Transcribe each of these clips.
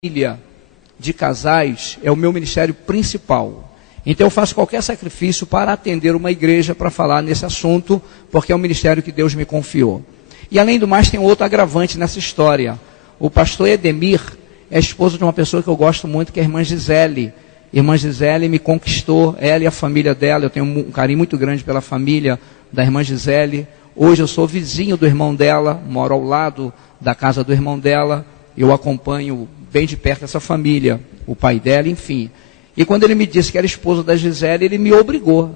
família de casais é o meu ministério principal. Então eu faço qualquer sacrifício para atender uma igreja para falar nesse assunto, porque é um ministério que Deus me confiou. E além do mais tem outro agravante nessa história. O pastor Edemir é esposo de uma pessoa que eu gosto muito, que é a irmã Gisele. Irmã Gisele me conquistou, ela e a família dela. Eu tenho um carinho muito grande pela família da irmã Gisele. Hoje eu sou vizinho do irmão dela, moro ao lado da casa do irmão dela. Eu acompanho bem de perto essa família, o pai dela, enfim. E quando ele me disse que era esposo da Gisele, ele me obrigou.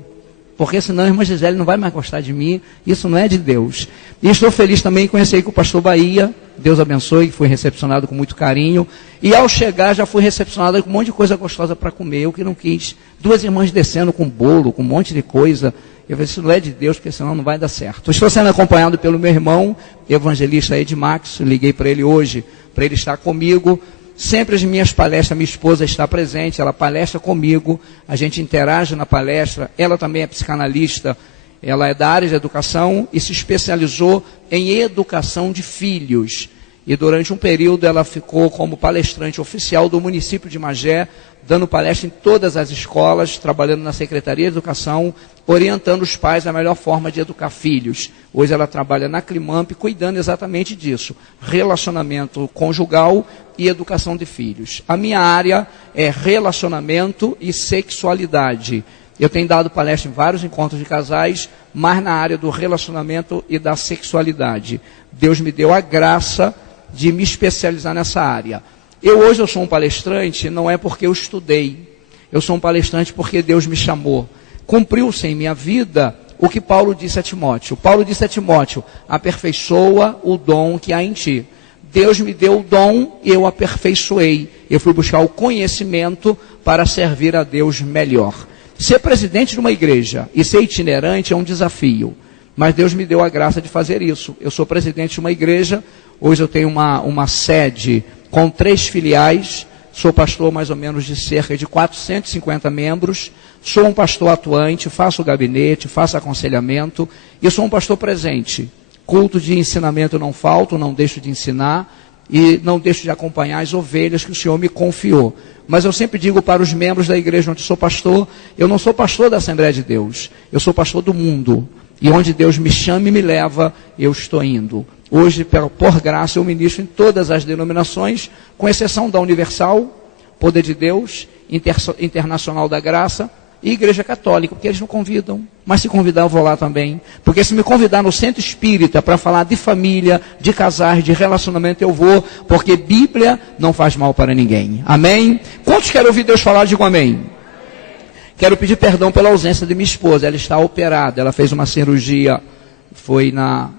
Porque senão a irmã Gisele não vai mais gostar de mim, isso não é de Deus. E estou feliz também em conhecer com o pastor Bahia, Deus abençoe, que foi recepcionado com muito carinho. E ao chegar já fui recepcionado com um monte de coisa gostosa para comer, eu que não quis. Duas irmãs descendo com bolo, com um monte de coisa. Eu falei, isso não é de Deus, porque senão não vai dar certo. Estou sendo acompanhado pelo meu irmão, evangelista Ed Max, liguei para ele hoje, para ele estar comigo. Sempre as minhas palestras, minha esposa está presente, ela palestra comigo, a gente interage na palestra, ela também é psicanalista, ela é da área de educação e se especializou em educação de filhos. E durante um período ela ficou como palestrante oficial do município de Magé, dando palestra em todas as escolas, trabalhando na Secretaria de Educação, orientando os pais a melhor forma de educar filhos. Hoje ela trabalha na Climamp, cuidando exatamente disso, relacionamento conjugal e educação de filhos. A minha área é relacionamento e sexualidade. Eu tenho dado palestra em vários encontros de casais, mas na área do relacionamento e da sexualidade. Deus me deu a graça de me especializar nessa área. Hoje eu sou um palestrante, não é porque eu estudei. Eu sou um palestrante porque Deus me chamou. Cumpriu-se em minha vida o que Paulo disse a Timóteo. Paulo disse a Timóteo, aperfeiçoa o dom que há em ti. Deus me deu o dom e eu aperfeiçoei. Eu fui buscar o conhecimento para servir a Deus melhor. Ser presidente de uma igreja e ser itinerante é um desafio. Mas Deus me deu a graça de fazer isso. Eu sou presidente de uma igreja, hoje eu tenho uma sede com 3 filiais, sou pastor mais ou menos de cerca de 450 membros, sou um pastor atuante, faço gabinete, faço aconselhamento, e sou um pastor presente. Culto de ensinamento eu não falto, não deixo de ensinar, e não deixo de acompanhar as ovelhas que o Senhor me confiou. Mas eu sempre digo para os membros da igreja onde sou pastor, eu não sou pastor da Assembleia de Deus, eu sou pastor do mundo. E onde Deus me chama e me leva, eu estou indo. Hoje, por graça, eu ministro em todas as denominações, com exceção da Universal, Poder de Deus, Internacional da Graça e Igreja Católica, porque eles não convidam. Mas se convidar, eu vou lá também. Porque se me convidar no Centro Espírita para falar de família, de casais, de relacionamento, eu vou, porque Bíblia não faz mal para ninguém. Amém? Quantos querem ouvir Deus falar? Digam amém. Quero pedir perdão pela ausência de minha esposa. Ela está operada. Ela fez uma cirurgia. Foi na...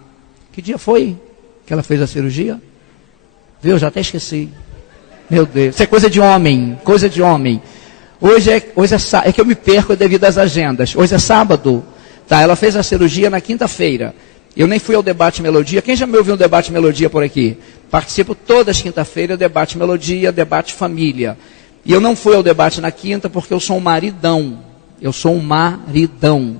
Que dia foi que ela fez a cirurgia? Viu? Já até esqueci. Meu Deus. Isso é coisa de homem. Coisa de homem. Hoje é que eu me perco devido às agendas. Hoje é sábado. Tá, ela fez a cirurgia na quinta-feira. Eu nem fui ao Debate Melodia. Quem já me ouviu um Debate Melodia por aqui? Participo todas as quinta-feiras, Debate Melodia, Debate Família. E eu não fui ao debate na quinta porque eu sou um maridão. Eu sou um maridão.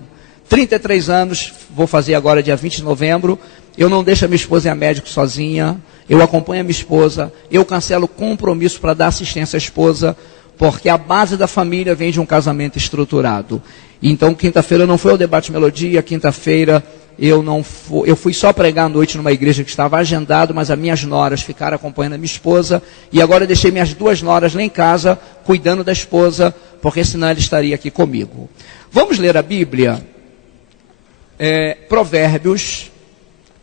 33 anos, vou fazer agora dia 20 de novembro. Eu não deixo a minha esposa ir a médico sozinha. Eu acompanho a minha esposa. Eu cancelo compromisso para dar assistência à esposa. Porque a base da família vem de um casamento estruturado. Então, quinta-feira eu não fui ao debate Melodia. Quinta-feira eu fui só pregar à noite numa igreja que estava agendado, mas as minhas noras ficaram acompanhando a minha esposa, e agora eu deixei minhas 2 noras lá em casa, cuidando da esposa, porque senão ela estaria aqui comigo. Vamos ler a Bíblia? Provérbios,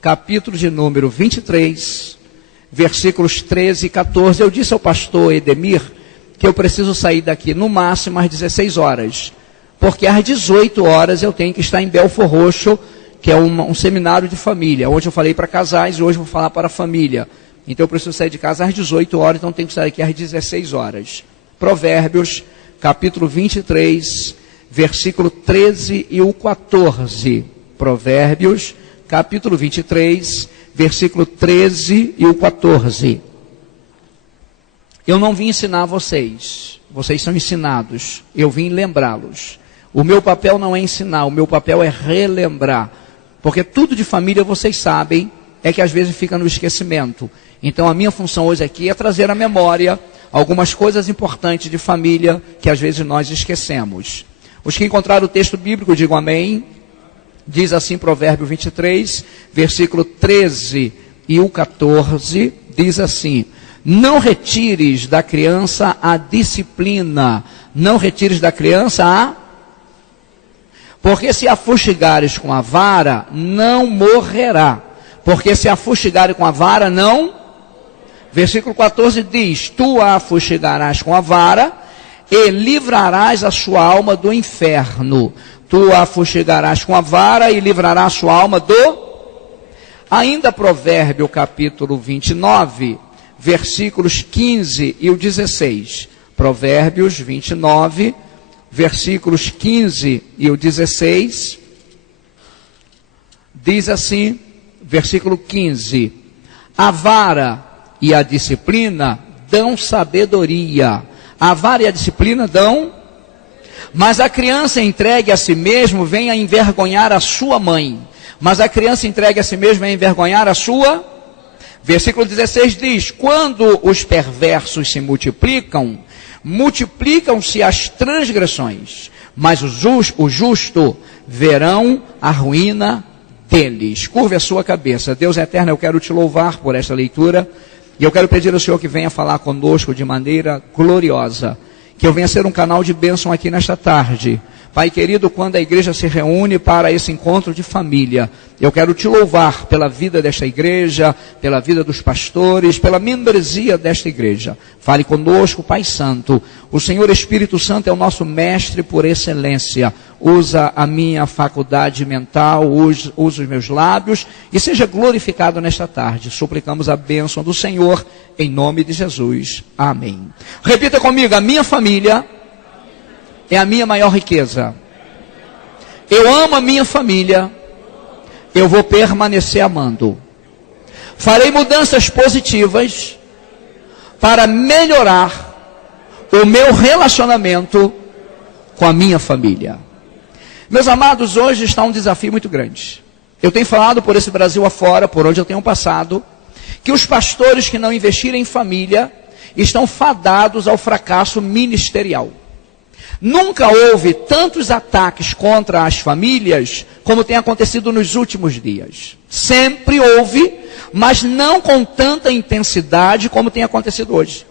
capítulo de número 23, versículos 13 e 14. Eu disse ao pastor Edemir que eu preciso sair daqui no máximo às 16 horas, porque às 18 horas eu tenho que estar em Belfor Roxo, que é um seminário de família, onde eu falei para casais e hoje eu vou falar para a família. Então eu preciso sair de casa às 18 horas, então tenho que sair aqui às 16 horas. Provérbios, capítulo 23, versículo 13 e o 14. Provérbios, capítulo 23, versículo 13 e o 14. Eu não vim ensinar vocês, vocês são ensinados, eu vim lembrá-los. O meu papel não é ensinar, o meu papel é relembrar. Porque tudo de família, vocês sabem, é que às vezes fica no esquecimento. Então a minha função hoje aqui é trazer à memória algumas coisas importantes de família que às vezes nós esquecemos. Os que encontraram o texto bíblico, digam amém. Diz assim Provérbio 23, versículo 13 e o 14, diz assim: não retires da criança a disciplina, não retires da criança a... Porque se a fustigares com a vara, não morrerá. Porque se a fustigares com a vara, não... Versículo 14 diz: tu a fustigarás com a vara e livrarás a sua alma do inferno. Tu a fustigarás com a vara e livrarás a sua alma do... Ainda Provérbio capítulo 29, versículos 15 e o 16. Provérbios 29, versículos 15 e o 16. Diz assim, versículo 15: a vara e a disciplina dão sabedoria. A vara e a disciplina dão... Mas a criança entregue a si mesmo vem a envergonhar a sua mãe. Mas a criança entregue a si mesmo vem a envergonhar a sua... Versículo 16 diz: quando os perversos se multiplicam, multiplicam-se as transgressões, mas o justo verão a ruína deles. Curve a sua cabeça. Deus eterno, eu quero te louvar por esta leitura, e eu quero pedir ao Senhor que venha falar conosco de maneira gloriosa, que eu venha ser um canal de bênção aqui nesta tarde. Pai querido, quando a igreja se reúne para esse encontro de família, eu quero te louvar pela vida desta igreja, pela vida dos pastores, pela membresia desta igreja. Fale conosco, Pai Santo. O Senhor Espírito Santo é o nosso mestre por excelência. Usa a minha faculdade mental, usa os meus lábios e seja glorificado nesta tarde. Suplicamos a bênção do Senhor em nome de Jesus. Amém. Repita comigo: a minha família é a minha maior riqueza. Eu amo a minha família. Eu vou permanecer amando. Farei mudanças positivas para melhorar o meu relacionamento com a minha família. Meus amados, hoje está um desafio muito grande. Eu tenho falado por esse Brasil afora, por onde eu tenho passado, que os pastores que não investirem em família estão fadados ao fracasso ministerial. Nunca houve tantos ataques contra as famílias como tem acontecido nos últimos dias. Sempre houve, mas não com tanta intensidade como tem acontecido hoje.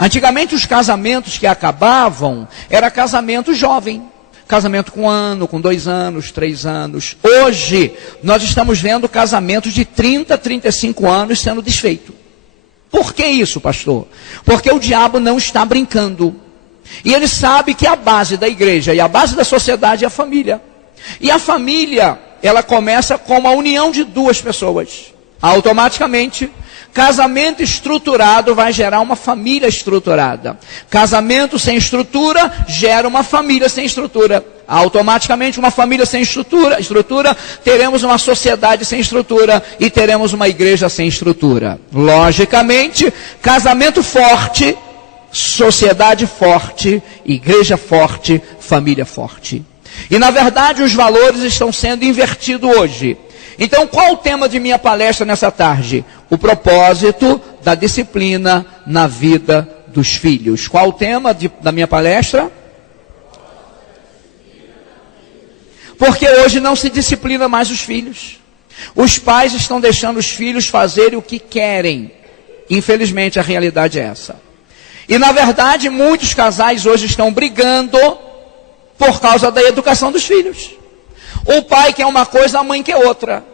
Antigamente os casamentos que acabavam era casamento jovem. Casamento com 1 ano, com 2 anos, 3 anos. Hoje nós estamos vendo casamentos de 30, 35 anos sendo desfeito. Por que isso, pastor? Porque o diabo não está brincando. E ele sabe que a base da igreja e a base da sociedade é a família. E a família, ela começa com a união de 2 pessoas. Automaticamente, casamento estruturado vai gerar uma família estruturada. Casamento sem estrutura gera uma família sem estrutura. Automaticamente, uma família sem estrutura, teremos uma sociedade sem estrutura e teremos uma igreja sem estrutura. Logicamente, casamento forte, sociedade forte, igreja forte, família forte. E na verdade os valores estão sendo invertidos hoje. Então qual o tema de minha palestra nessa tarde? O propósito da disciplina na vida dos filhos. Qual o tema da minha palestra? Porque hoje não se disciplina mais os filhos. Os pais estão deixando os filhos fazerem o que querem. Infelizmente a realidade é essa. E na verdade muitos casais hoje estão brigando por causa da educação dos filhos. O pai quer uma coisa, a mãe quer outra.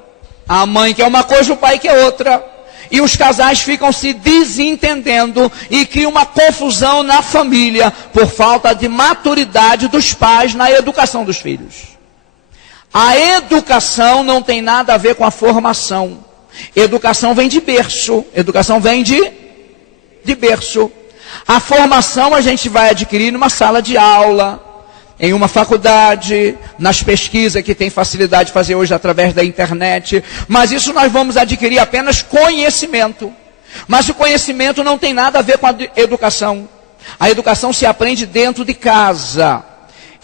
A mãe quer uma coisa, o pai quer outra. E os casais ficam se desentendendo e cria uma confusão na família por falta de maturidade dos pais na educação dos filhos. A educação não tem nada a ver com a formação. Educação vem de berço. Educação vem de berço. A formação a gente vai adquirir numa sala de aula, em uma faculdade, nas pesquisas que tem facilidade de fazer hoje através da internet. Mas isso nós vamos adquirir apenas conhecimento. Mas o conhecimento não tem nada a ver com a educação. A educação se aprende dentro de casa.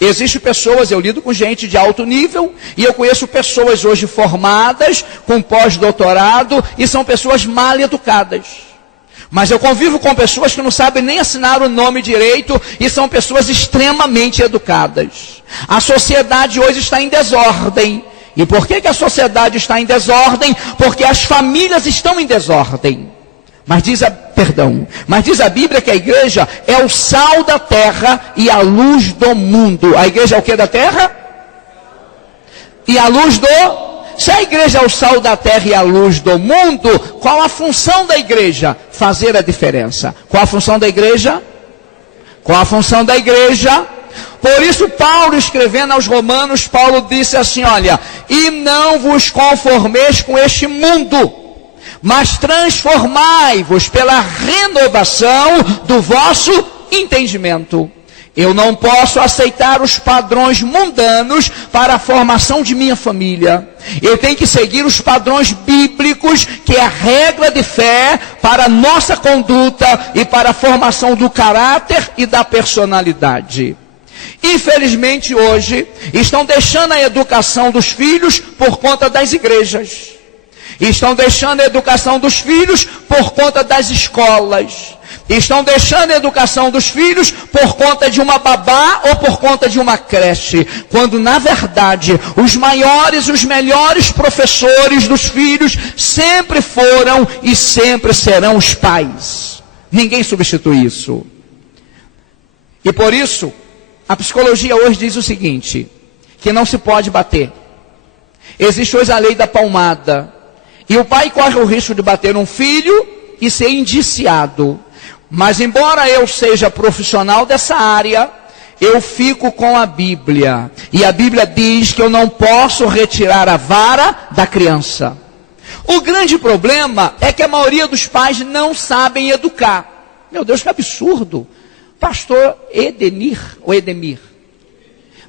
Existem pessoas, eu lido com gente de alto nível, e eu conheço pessoas hoje formadas, com pós-doutorado, e são pessoas mal educadas. Mas eu convivo com pessoas que não sabem nem assinar o nome direito e são pessoas extremamente educadas. A sociedade hoje está em desordem. E por que a sociedade está em desordem? Porque as famílias estão em desordem. Mas diz a Bíblia que a igreja é o sal da terra e a luz do mundo. A igreja é o que da terra? E a luz do... Se a igreja é o sal da terra e a luz do mundo, qual a função da igreja? Fazer a diferença. Qual a função da igreja? Qual a função da igreja? Por isso Paulo, escrevendo aos Romanos, Paulo disse assim, olha, e não vos conformeis com este mundo, mas transformai-vos pela renovação do vosso entendimento. Eu não posso aceitar os padrões mundanos para a formação de minha família. Eu tenho que seguir os padrões bíblicos, que é a regra de fé para a nossa conduta e para a formação do caráter e da personalidade. Infelizmente hoje, estão deixando a educação dos filhos por conta das igrejas. Estão deixando a educação dos filhos por conta das escolas. Estão deixando a educação dos filhos por conta de uma babá ou por conta de uma creche. Quando na verdade, os maiores, os melhores professores dos filhos sempre foram e sempre serão os pais. Ninguém substitui isso. E por isso, a psicologia hoje diz o seguinte, que não se pode bater. Existe hoje a lei da palmada. E o pai corre o risco de bater um filho e ser indiciado. Mas embora eu seja profissional dessa área, eu fico com a Bíblia. E a Bíblia diz que eu não posso retirar a vara da criança. O grande problema é que a maioria dos pais não sabem educar. Meu Deus, que absurdo. Pastor Edemir.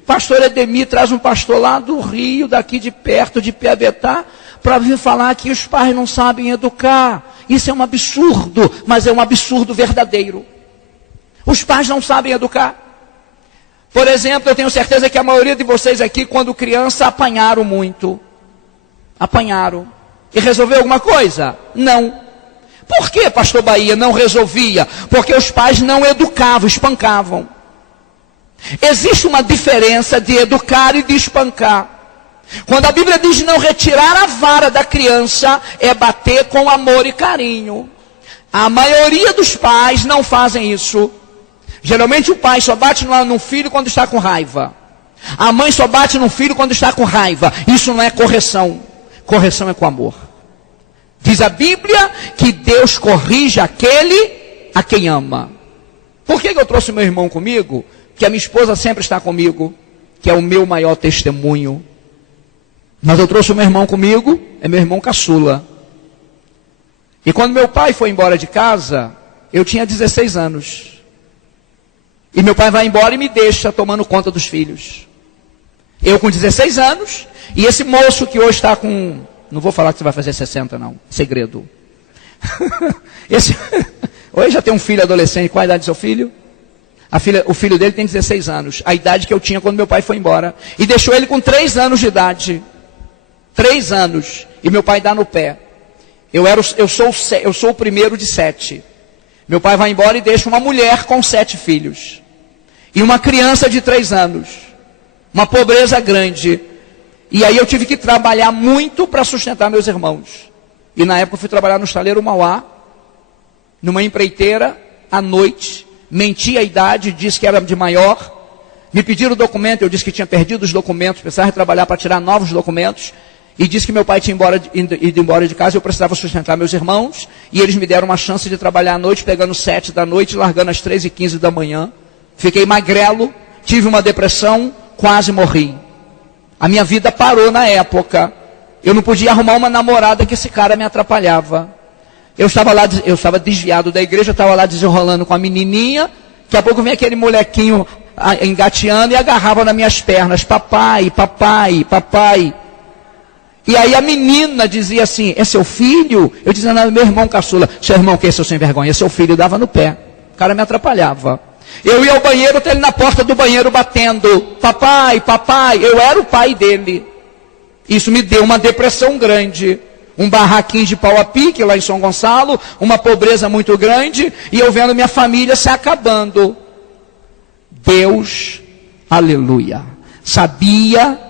Pastor Edemir traz um pastor lá do Rio, daqui de perto, de Piabetá, para vir falar que os pais não sabem educar. Isso é um absurdo, mas é um absurdo verdadeiro. Os pais não sabem educar. Por exemplo, eu tenho certeza que a maioria de vocês aqui, quando criança, apanharam muito. Apanharam. E resolveu alguma coisa? Não. Por que, pastor Bahia, não resolvia? Porque os pais não educavam, espancavam. Existe uma diferença de educar e de espancar. Quando a Bíblia diz não retirar a vara da criança, é bater com amor e carinho. A maioria dos pais não fazem isso. Geralmente o pai só bate no filho quando está com raiva. A mãe só bate no filho quando está com raiva. Isso não é correção. Correção é com amor. Diz a Bíblia que Deus corrige aquele a quem ama. Por que eu trouxe meu irmão comigo? Que a minha esposa sempre está comigo, que é o meu maior testemunho. Mas eu trouxe o meu irmão comigo, é meu irmão caçula. E quando meu pai foi embora de casa, eu tinha 16 anos. E meu pai vai embora e me deixa tomando conta dos filhos. Eu com 16 anos, e esse moço que hoje está com... Não vou falar que você vai fazer 60 não, segredo. Hoje já tem um filho adolescente, qual a idade do seu filho? O filho dele tem 16 anos, a idade que eu tinha quando meu pai foi embora. E deixou ele com 3 anos de idade. 3 anos. E meu pai dá no pé. Eu sou o primeiro de 7. Meu pai vai embora e deixa uma mulher com 7 filhos. E uma criança de 3 anos. Uma pobreza grande. E aí eu tive que trabalhar muito para sustentar meus irmãos. E na época eu fui trabalhar no estaleiro Mauá, numa empreiteira, à noite. Menti a idade, disse que era de maior. Me pediram o documento, eu disse que tinha perdido os documentos, precisava trabalhar para tirar novos documentos. E disse que meu pai tinha ido embora de casa e eu precisava sustentar meus irmãos. E eles me deram uma chance de trabalhar à noite, pegando 7 da noite e largando às 3h15 da manhã. Fiquei magrelo, tive uma depressão, quase morri. A minha vida parou na época. Eu não podia arrumar uma namorada que esse cara me atrapalhava. Eu estava desviado da igreja, eu estava lá desenrolando com a menininha. Daqui a pouco vem aquele molequinho engateando e agarrava nas minhas pernas. Papai, papai, papai. E aí a menina dizia assim, é seu filho? Eu dizia, não, meu irmão caçula. Seu irmão que é seu sem vergonha? É seu filho, eu dava no pé. O cara me atrapalhava. Eu ia ao banheiro, até ele na porta do banheiro batendo. Papai, papai, eu era o pai dele. Isso me deu uma depressão grande. um barraquinho de pau a pique lá em São Gonçalo, uma pobreza muito grande, e eu vendo minha família se acabando. Deus, aleluia, sabia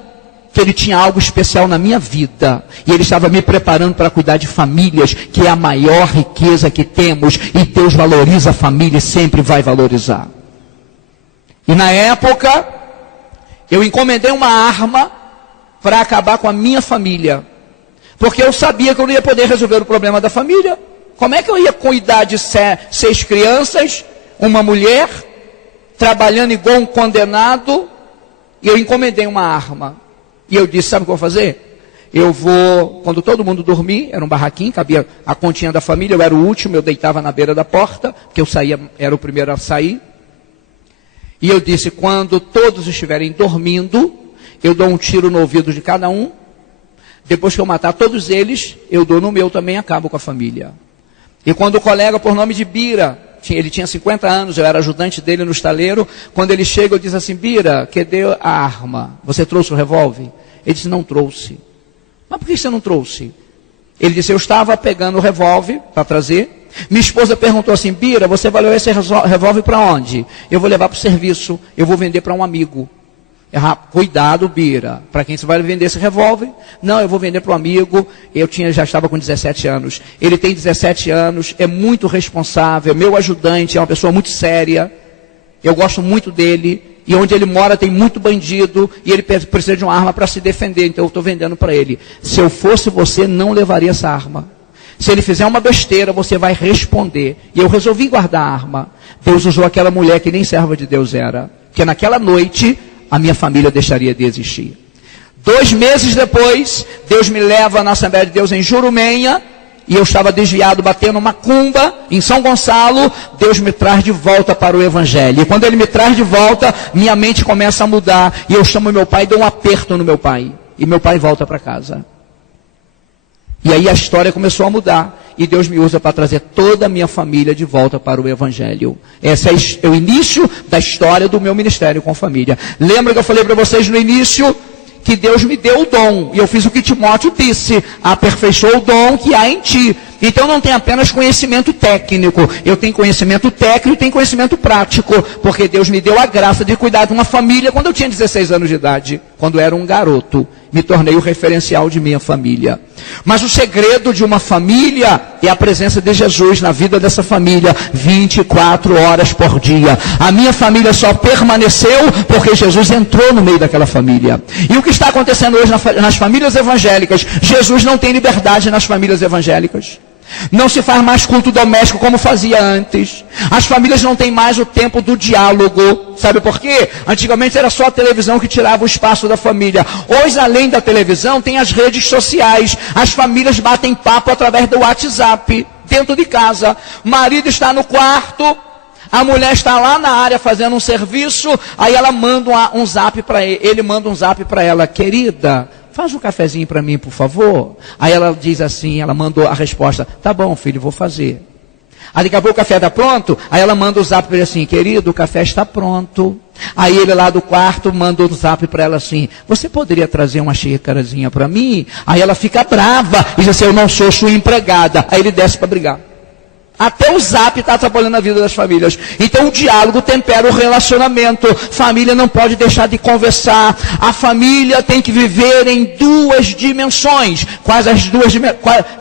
que Ele tinha algo especial na minha vida, e Ele estava me preparando para cuidar de famílias, que é a maior riqueza que temos, e Deus valoriza a família e sempre vai valorizar. E na época, eu encomendei uma arma para acabar com a minha família, porque eu sabia que eu não ia poder resolver o problema da família. Como é que eu ia cuidar de 6 crianças, uma mulher, trabalhando igual um condenado? E eu encomendei uma arma. E eu disse, sabe o que eu vou fazer? Eu vou, quando todo mundo dormir, era um barraquinho, cabia a continha da família, eu era o último, eu deitava na beira da porta, porque eu saía, era o primeiro a sair. E eu disse, quando todos estiverem dormindo, eu dou um tiro no ouvido de cada um. Depois que eu matar todos eles, eu dou no meu também, acabo com a família. E quando o colega, por nome de Bira, ele tinha 50 anos, eu era ajudante dele no estaleiro, quando ele chega, eu disse assim, Bira, cadê a arma? Você trouxe o revólver? Ele disse, não trouxe. Mas por que você não trouxe? Ele disse, eu estava pegando o revólver para trazer. Minha esposa perguntou assim, Bira, você vai levar esse revólver para onde? Eu vou levar para o serviço, eu vou vender para um amigo. Cuidado, Bira, para quem você vai vender esse revólver? Não, eu vou vender para um amigo, já estava com 17 anos. Ele tem 17 anos, é muito responsável, é meu ajudante, é uma pessoa muito séria. Eu gosto muito dele, e onde ele mora tem muito bandido, e ele precisa de uma arma para se defender, então eu estou vendendo para ele. Se eu fosse você, não levaria essa arma. Se ele fizer uma besteira, você vai responder. E eu resolvi guardar a arma. Deus usou aquela mulher que nem serva de Deus era, porque naquela noite a minha família deixaria de existir. 2 meses depois, Deus me leva na Assembleia de Deus em Jurumenha, e eu estava desviado batendo macumba em São Gonçalo. Deus me traz de volta para o Evangelho, e quando Ele me traz de volta, minha mente começa a mudar, e eu chamo meu pai, dou um aperto no meu pai, e meu pai volta para casa. E aí a história começou a mudar. E Deus me usa para trazer toda a minha família de volta para o Evangelho. Esse é o início da história do meu ministério com família. Lembra que eu falei para vocês no início que Deus me deu o dom. E eu fiz o que Timóteo disse. Aperfeiçoou o dom que há em ti. Então não tem apenas conhecimento técnico. Eu tenho conhecimento técnico e tenho conhecimento prático. Porque Deus me deu a graça de cuidar de uma família quando eu tinha 16 anos de idade. Quando eu era um garoto. Me tornei o referencial de minha família. Mas o segredo de uma família é a presença de Jesus na vida dessa família 24 horas por dia. A minha família só permaneceu porque Jesus entrou no meio daquela família. E o que está acontecendo hoje nas famílias evangélicas? Jesus não tem liberdade nas famílias evangélicas. Não se faz mais culto doméstico como fazia antes. As famílias não têm mais o tempo do diálogo. Sabe por quê? Antigamente era só a televisão que tirava o espaço da família. Hoje, além da televisão, tem as redes sociais. As famílias batem papo através do WhatsApp, dentro de casa. O marido está no quarto, a mulher está lá na área fazendo um serviço, aí ela manda um zap para ele manda um zap para ela, querida, faz um cafezinho para mim, por favor. Aí ela diz assim, ela mandou a resposta, tá bom, filho, vou fazer. Aí daqui a pouco o café está pronto, aí ela manda o zap para ele assim, querido, o café está pronto. Aí ele lá do quarto manda o zap para ela assim, você poderia trazer uma xícarazinha para mim? Aí ela fica brava e diz assim, eu não sou sua empregada. Aí ele desce para brigar. Até o zap está atrapalhando a vida das famílias. Então o diálogo tempera o relacionamento. Família não pode deixar de conversar. A família tem que viver em 2 dimensões.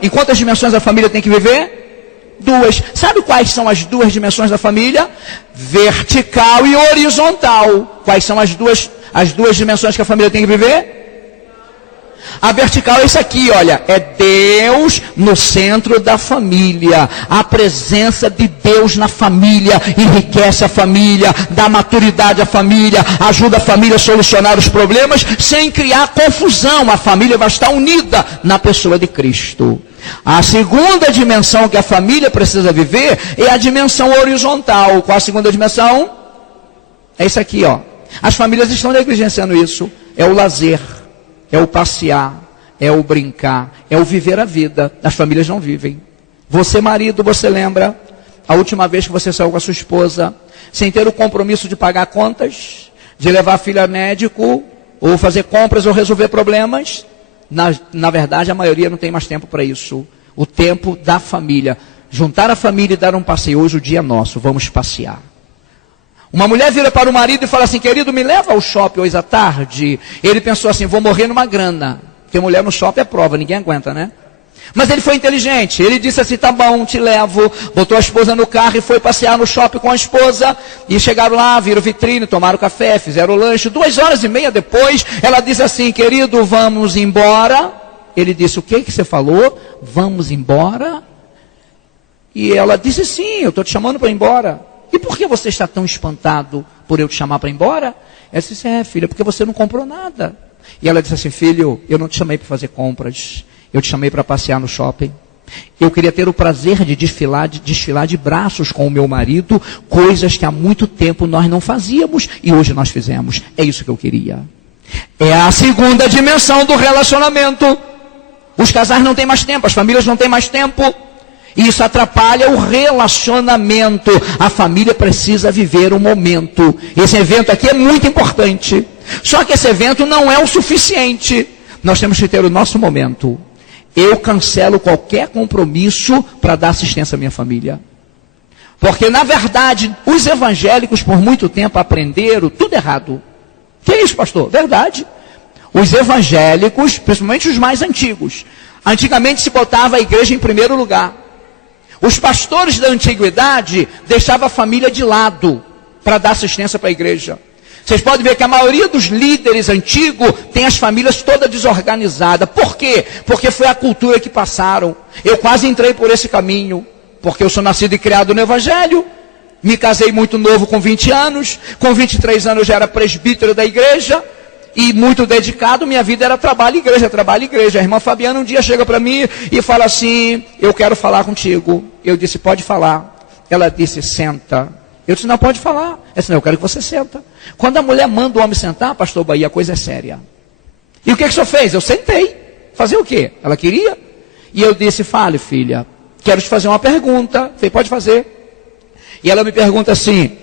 Em quantas dimensões a família tem que viver? 2. Sabe quais são as 2 dimensões da família? Vertical e horizontal. Quais são as duas dimensões que a família tem que viver? A vertical é isso aqui, olha, é Deus no centro da família. A presença de Deus na família enriquece a família, dá maturidade à família, ajuda a família a solucionar os problemas sem criar confusão. A família vai estar unida na pessoa de Cristo. A segunda dimensão que a família precisa viver é a dimensão horizontal. Qual a segunda dimensão? É isso aqui, ó. As famílias estão negligenciando isso. É o lazer. É o passear, é o brincar, é o viver a vida. As famílias não vivem. Você, marido, você lembra a última vez que você saiu com a sua esposa, sem ter o compromisso de pagar contas, de levar a filha a médico, ou fazer compras, ou resolver problemas? Na verdade, a maioria não tem mais tempo para isso. O tempo da família. Juntar a família e dar um passeio. Hoje o dia é nosso, vamos passear. Uma mulher vira para o marido e fala assim: querido, me leva ao shopping hoje à tarde. Ele pensou assim: vou morrer numa grana. Porque mulher no shopping é prova, ninguém aguenta, né? Mas ele foi inteligente, ele disse assim: tá bom, te levo. Botou a esposa no carro e foi passear no shopping com a esposa. E chegaram lá, viram vitrine, tomaram café, fizeram o lanche. 2h30 depois, ela disse assim: querido, vamos embora. Ele disse: o que você falou? Vamos embora? E ela disse: sim, eu estou te chamando para ir embora. E por que você está tão espantado por eu te chamar para ir embora? Ela disse: filha, porque você não comprou nada. E ela disse assim: filho, eu não te chamei para fazer compras. Eu te chamei para passear no shopping. Eu queria ter o prazer de desfilar de braços com o meu marido, coisas que há muito tempo nós não fazíamos e hoje nós fizemos. É isso que eu queria. É a segunda dimensão do relacionamento. Os casais não têm mais tempo, as famílias não têm mais tempo. E isso atrapalha o relacionamento. A família precisa viver o momento. Esse evento aqui é muito importante. Só que esse evento não é o suficiente. Nós temos que ter o nosso momento. Eu cancelo qualquer compromisso para dar assistência à minha família. Porque, na verdade, os evangélicos por muito tempo aprenderam tudo errado. Que é isso, pastor? Verdade. Os evangélicos, principalmente os mais antigos, antigamente se botava a igreja em primeiro lugar. Os pastores da antiguidade deixavam a família de lado para dar assistência para a igreja. Vocês podem ver que a maioria dos líderes antigos tem as famílias toda desorganizadas. Por quê? Porque foi a cultura que passaram. Eu quase entrei por esse caminho, porque eu sou nascido e criado no Evangelho. Me casei muito novo, com 20 anos. Com 23 anos eu já era presbítero da igreja. E muito dedicado, minha vida era trabalho e igreja, trabalho e igreja. A irmã Fabiana um dia chega para mim e fala assim: eu quero falar contigo. Eu disse: pode falar. Ela disse: senta. Eu disse: não, pode falar. Ela disse: não, eu quero que você senta. Quando a mulher manda o homem sentar, pastor Bahia, a coisa é séria. E o que o senhor fez? Eu sentei. Fazer o quê? Ela queria. E eu disse: fale, filha, quero te fazer uma pergunta. Falei: pode fazer. E ela me pergunta assim: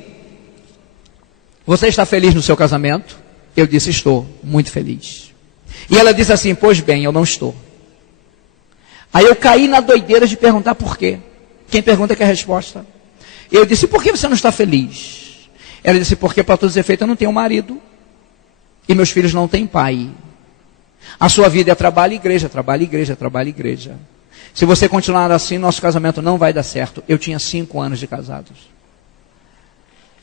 você está feliz no seu casamento? Eu disse: estou muito feliz. E ela disse assim: pois bem, eu não estou. Aí eu caí na doideira de perguntar por quê. Quem pergunta quer a resposta. Eu disse: por que você não está feliz? Ela disse: porque para todos os efeitos eu não tenho marido. E meus filhos não têm pai. A sua vida é trabalho e igreja, trabalho e igreja, trabalho e igreja. Se você continuar assim, nosso casamento não vai dar certo. Eu tinha 5 anos de casados.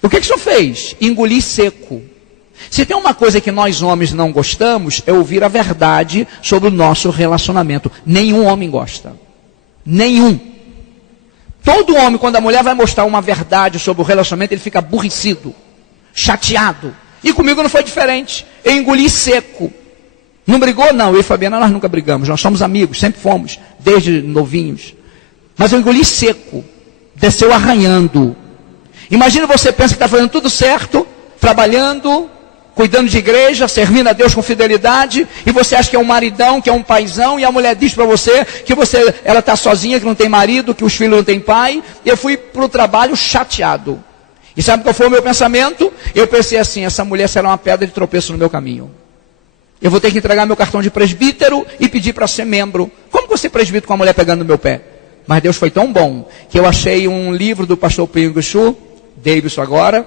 O que o senhor fez? Engoli seco. Se tem uma coisa que nós homens não gostamos, é ouvir a verdade sobre o nosso relacionamento. Nenhum homem gosta. Nenhum. Todo homem, quando a mulher vai mostrar uma verdade sobre o relacionamento, ele fica aborrecido, chateado. E comigo não foi diferente. Eu engoli seco. Não brigou? Não. Eu e Fabiana, nós nunca brigamos. Nós somos amigos, sempre fomos, desde novinhos. Mas eu engoli seco. Desceu arranhando. Imagina, você pensa que está fazendo tudo certo, trabalhando, cuidando de igreja, servindo a Deus com fidelidade, e você acha que é um maridão, que é um paizão, e a mulher diz para você que ela está sozinha, que não tem marido, que os filhos não têm pai. Eu fui para o trabalho chateado. E sabe qual foi o meu pensamento? Eu pensei assim: essa mulher será uma pedra de tropeço no meu caminho. Eu vou ter que entregar meu cartão de presbítero e pedir para ser membro. Como que eu ser presbítero com a mulher pegando no meu pé? Mas Deus foi tão bom, que eu achei um livro do pastor Pinguichu, Davidson agora,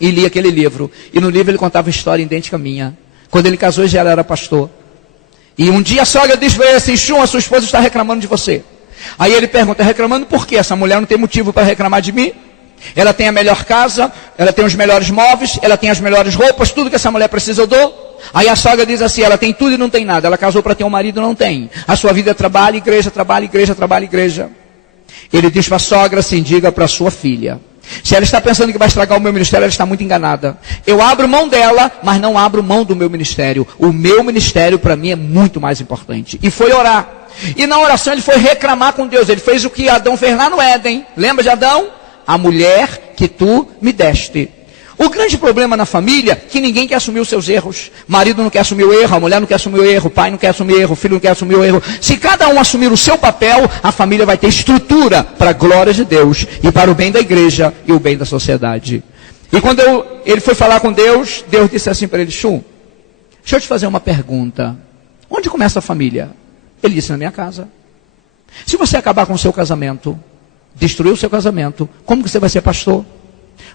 e li aquele livro. E no livro ele contava uma história idêntica à minha. Quando ele casou, ele já era pastor. E um dia a sogra disse para ele assim: Chum, a sua esposa está reclamando de você. Aí ele pergunta: reclamando por quê? Essa mulher não tem motivo para reclamar de mim? Ela tem a melhor casa, ela tem os melhores móveis, ela tem as melhores roupas, tudo que essa mulher precisa eu dou. Aí a sogra diz assim: ela tem tudo e não tem nada. Ela casou para ter um marido e não tem. A sua vida é trabalho, igreja, trabalho, igreja, trabalho, igreja. Ele diz para a sogra assim: diga para a sua filha, se ela está pensando que vai estragar o meu ministério, ela está muito enganada. Eu abro mão dela, mas não abro mão do meu ministério. O meu ministério para mim é muito mais importante. E foi orar. E na oração ele foi reclamar com Deus. Ele fez o que Adão fez lá no Éden. Lembra de Adão? A mulher que tu me deste. O grande problema na família é que ninguém quer assumir os seus erros. Marido não quer assumir o erro, a mulher não quer assumir o erro, o pai não quer assumir o erro, o filho não quer assumir o erro. Se cada um assumir o seu papel, a família vai ter estrutura para a glória de Deus e para o bem da igreja e o bem da sociedade. E quando ele foi falar com Deus, Deus disse assim para ele: Chum, deixa eu te fazer uma pergunta. Onde começa a família? Ele disse, na minha casa. Se você acabar com o seu casamento, destruir o seu casamento, como que você vai ser pastor?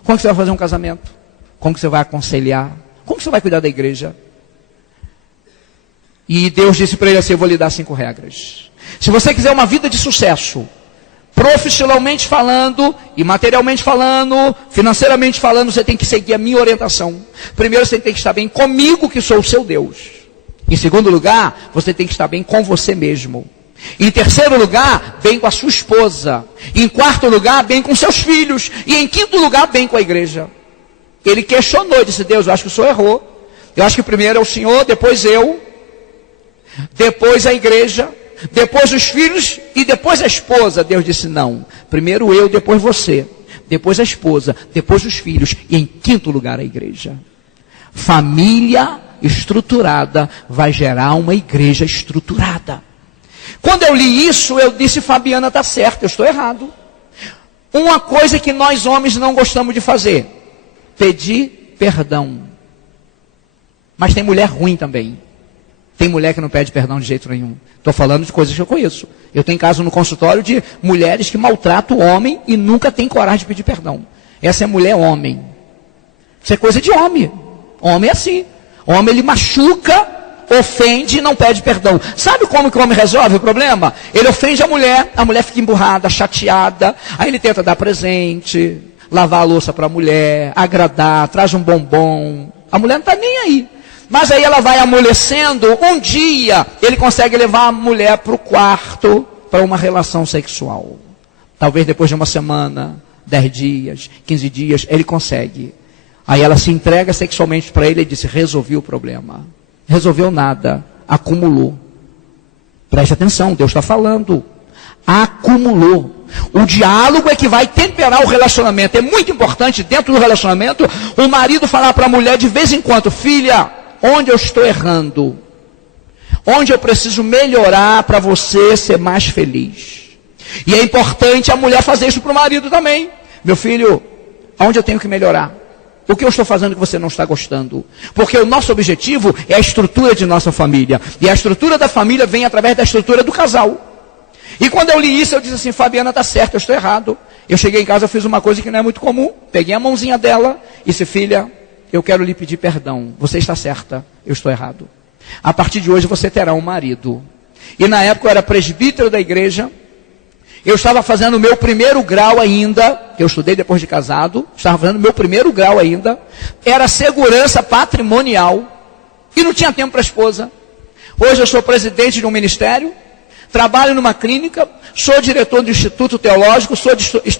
Como que você vai fazer um casamento? Como que você vai aconselhar? Como que você vai cuidar da igreja? E Deus disse para ele assim, eu vou lhe dar 5 regras. Se você quiser uma vida de sucesso, profissionalmente falando, e materialmente falando, financeiramente falando, você tem que seguir a minha orientação. Primeiro, você tem que estar bem comigo, que sou o seu Deus. Em segundo lugar, você tem que estar bem com você mesmo. Em terceiro lugar, bem com a sua esposa. Em quarto lugar, bem com seus filhos. E em quinto lugar, bem com a igreja. Ele questionou, disse, Deus, eu acho que o senhor errou. Eu acho que primeiro é o senhor, depois eu, depois a igreja, depois os filhos e depois a esposa. Deus disse, não. Primeiro eu, depois você. Depois a esposa, depois os filhos. E em quinto lugar a igreja. Família estruturada vai gerar uma igreja estruturada. Quando eu li isso, eu disse, Fabiana está certa, eu estou errado. Uma coisa que nós homens não gostamos de fazer, pedir perdão. Mas tem mulher ruim também. Tem mulher que não pede perdão de jeito nenhum. Estou falando de coisas que eu conheço. Eu tenho caso no consultório de mulheres que maltratam o homem e nunca tem coragem de pedir perdão. Essa é mulher homem. Isso é coisa de homem. Homem é assim. Homem, ele machuca, ofende e não pede perdão. Sabe como que o homem resolve o problema? Ele ofende a mulher fica emburrada, chateada, aí ele tenta dar presente, lavar a louça para a mulher, agradar, traz um bombom. A mulher não está nem aí. Mas aí ela vai amolecendo, um dia ele consegue levar a mulher para o quarto para uma relação sexual. Talvez depois de uma semana, 10 dias, 15 dias, ele consegue. Aí ela se entrega sexualmente para ele e disse, resolvi o problema. Resolveu nada, acumulou. Preste atenção, Deus está falando. Acumulou. O diálogo é que vai temperar o relacionamento. É muito importante dentro do relacionamento, o marido falar para a mulher de vez em quando, filha, onde eu estou errando? Onde eu preciso melhorar para você ser mais feliz? E é importante a mulher fazer isso para o marido também. Meu filho, onde eu tenho que melhorar? O que eu estou fazendo que você não está gostando? Porque o nosso objetivo é a estrutura de nossa família. E a estrutura da família vem através da estrutura do casal. E quando eu li isso, eu disse assim, Fabiana está certa, eu estou errado. Eu cheguei em casa, eu fiz uma coisa que não é muito comum. Peguei a mãozinha dela e disse, filha, eu quero lhe pedir perdão. Você está certa, eu estou errado. A partir de hoje você terá um marido. E na época eu era presbítero da igreja. Eu estava fazendo o meu primeiro grau ainda, eu estudei depois de casado, estava fazendo o meu primeiro grau ainda, era segurança patrimonial, e não tinha tempo para a esposa. Hoje eu sou presidente de um ministério, trabalho numa clínica, sou diretor de um instituto teológico, sou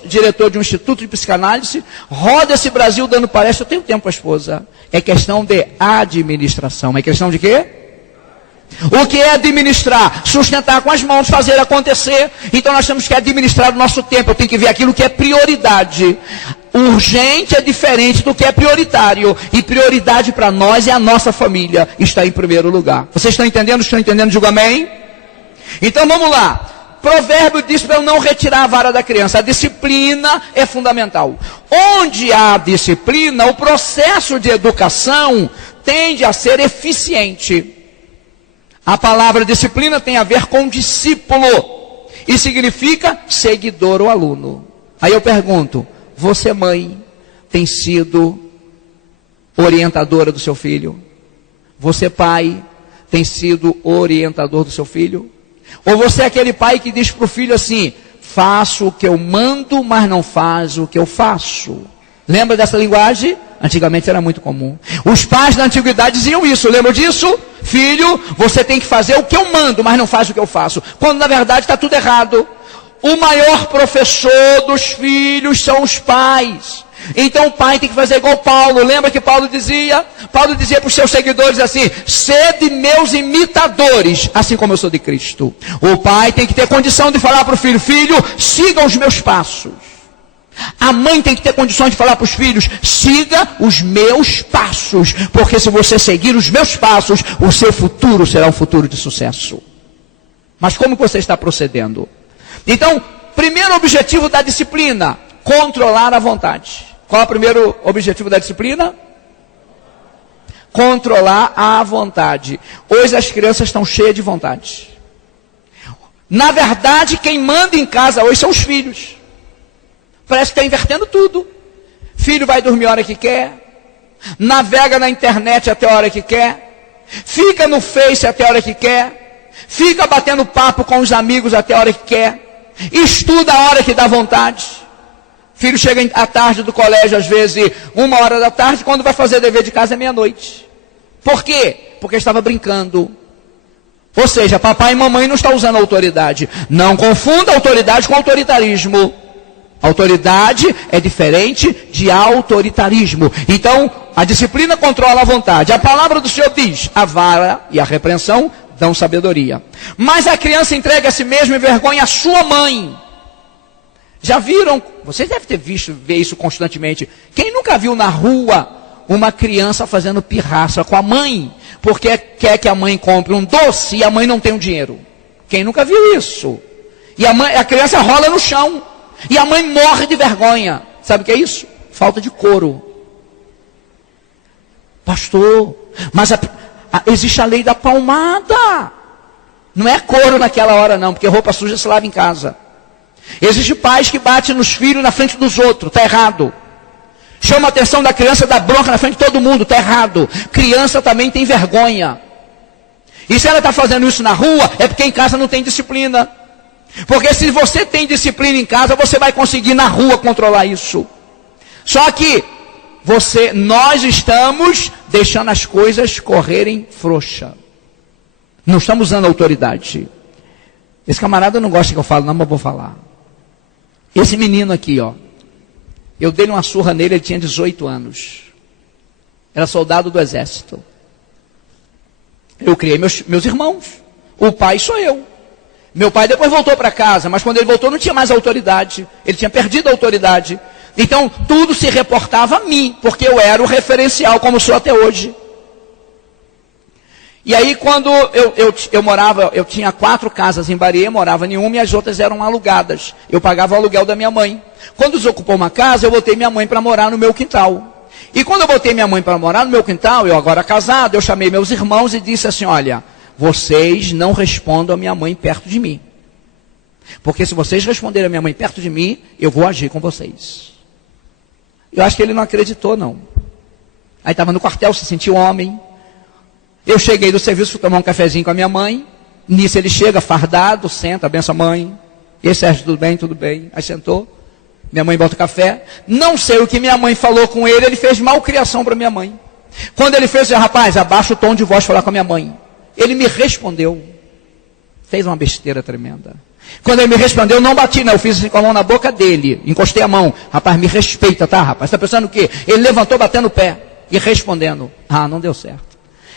diretor de um instituto de psicanálise, rodo esse Brasil dando palestra, eu tenho tempo para a esposa. É questão de administração, é questão de quê? O que é administrar? Sustentar com as mãos, fazer acontecer. Então nós temos que administrar o nosso tempo. Eu tenho que ver aquilo que é prioridade. Urgente é diferente do que é prioritário. E prioridade para nós é a nossa família. Está em primeiro lugar. Vocês estão entendendo? Estão entendendo? Digo amém? Então vamos lá. Provérbio diz para eu não retirar a vara da criança. A disciplina é fundamental. Onde há disciplina, o processo de educação tende a ser eficiente. A palavra disciplina tem a ver com discípulo e significa seguidor ou aluno. Aí eu pergunto, você mãe tem sido orientadora do seu filho? Você pai tem sido orientador do seu filho? Ou você é aquele pai que diz para o filho assim, faço o que eu mando, mas não faz o que eu faço? Lembra dessa linguagem? Antigamente era muito comum. Os pais da antiguidade diziam isso, lembra disso? Filho, você tem que fazer o que eu mando, mas não faz o que eu faço. Quando na verdade está tudo errado. O maior professor dos filhos são os pais. Então o pai tem que fazer igual Paulo. Lembra que Paulo dizia? Paulo dizia para os seus seguidores assim, sede meus imitadores, assim como eu sou de Cristo. O pai tem que ter condição de falar para o filho, filho, siga os meus passos. A mãe tem que ter condições de falar para os filhos, siga os meus passos, porque se você seguir os meus passos, o seu futuro será um futuro de sucesso. Mas como você está procedendo? Então, primeiro objetivo da disciplina, controlar a vontade. Qual é o primeiro objetivo da disciplina? controlar à vontade. Hoje as crianças estão cheias de vontade. Na verdade, quem manda em casa hoje são os filhos. Parece que está invertendo tudo. Filho vai dormir a hora que quer, navega na internet até a hora que quer, fica no Face até a hora que quer, fica batendo papo com os amigos até a hora que quer, estuda a hora que dá vontade. Filho chega à tarde do colégio, às vezes 1h da tarde, quando vai fazer dever de casa é meia-noite. Por quê? Porque estava brincando. Ou seja, papai e mamãe não estão usando autoridade. Não confunda autoridade com autoritarismo. Autoridade é diferente de autoritarismo. Então, a disciplina controla a vontade. A palavra do Senhor diz, a vara e a repreensão dão sabedoria. Mas a criança entrega a si mesma e vergonha a sua mãe. Já viram? Vocês devem ter ver isso constantemente. Quem nunca viu na rua uma criança fazendo pirraça com a mãe, porque quer que a mãe compre um doce e a mãe não tem o dinheiro? Quem nunca viu isso? E a criança rola no chão. E a mãe morre de vergonha. Sabe o que é isso? Falta de couro. Pastor, mas existe a lei da palmada. Não é couro naquela hora não, porque roupa suja se lava em casa. Existe pais que batem nos filhos na frente dos outros, está errado. Chama a atenção da criança, dá bronca na frente de todo mundo, está errado. Criança também tem vergonha. E se ela está fazendo isso na rua, é porque em casa não tem disciplina. Porque se você tem disciplina em casa, você vai conseguir na rua controlar isso. Só que nós estamos deixando as coisas correrem frouxa. Não estamos usando autoridade. Esse camarada não gosta que eu falo, não, mas eu vou falar. Esse menino aqui, ó. Eu dei uma surra nele, ele tinha 18 anos. Era soldado do exército. Eu criei meus irmãos. O pai sou eu. Meu pai depois voltou para casa, mas quando ele voltou não tinha mais autoridade. Ele tinha perdido a autoridade. Então tudo se reportava a mim, porque eu era o referencial, como sou até hoje. E aí quando eu morava, eu tinha 4 casas em Bahia, morava em uma e as outras eram alugadas. Eu pagava o aluguel da minha mãe. Quando desocupou uma casa, eu botei minha mãe para morar no meu quintal. E quando eu botei minha mãe para morar no meu quintal, eu agora casado, eu chamei meus irmãos e disse assim, olha, vocês não respondam a minha mãe perto de mim. Porque se vocês responderem a minha mãe perto de mim, eu vou agir com vocês. Eu acho que ele não acreditou, não. Aí estava no quartel, se sentiu homem. Eu cheguei do serviço, fui tomar um cafezinho com a minha mãe. Nisso ele chega, fardado, senta, benção mãe. E aí, Sérgio, tudo bem? Tudo bem. Aí sentou. Minha mãe bota o café. Não sei o que minha mãe falou com ele, ele fez malcriação para minha mãe. Quando ele fez, rapaz, abaixa o tom de voz, falar com a minha mãe. Ele me respondeu. Fez uma besteira tremenda. Quando ele me respondeu, eu não bati, não. Eu fiz assim com a mão na boca dele. Encostei a mão. Rapaz, me respeita, tá, rapaz? Você está pensando o quê? Ele levantou, batendo o pé. E respondendo. Ah, não deu certo.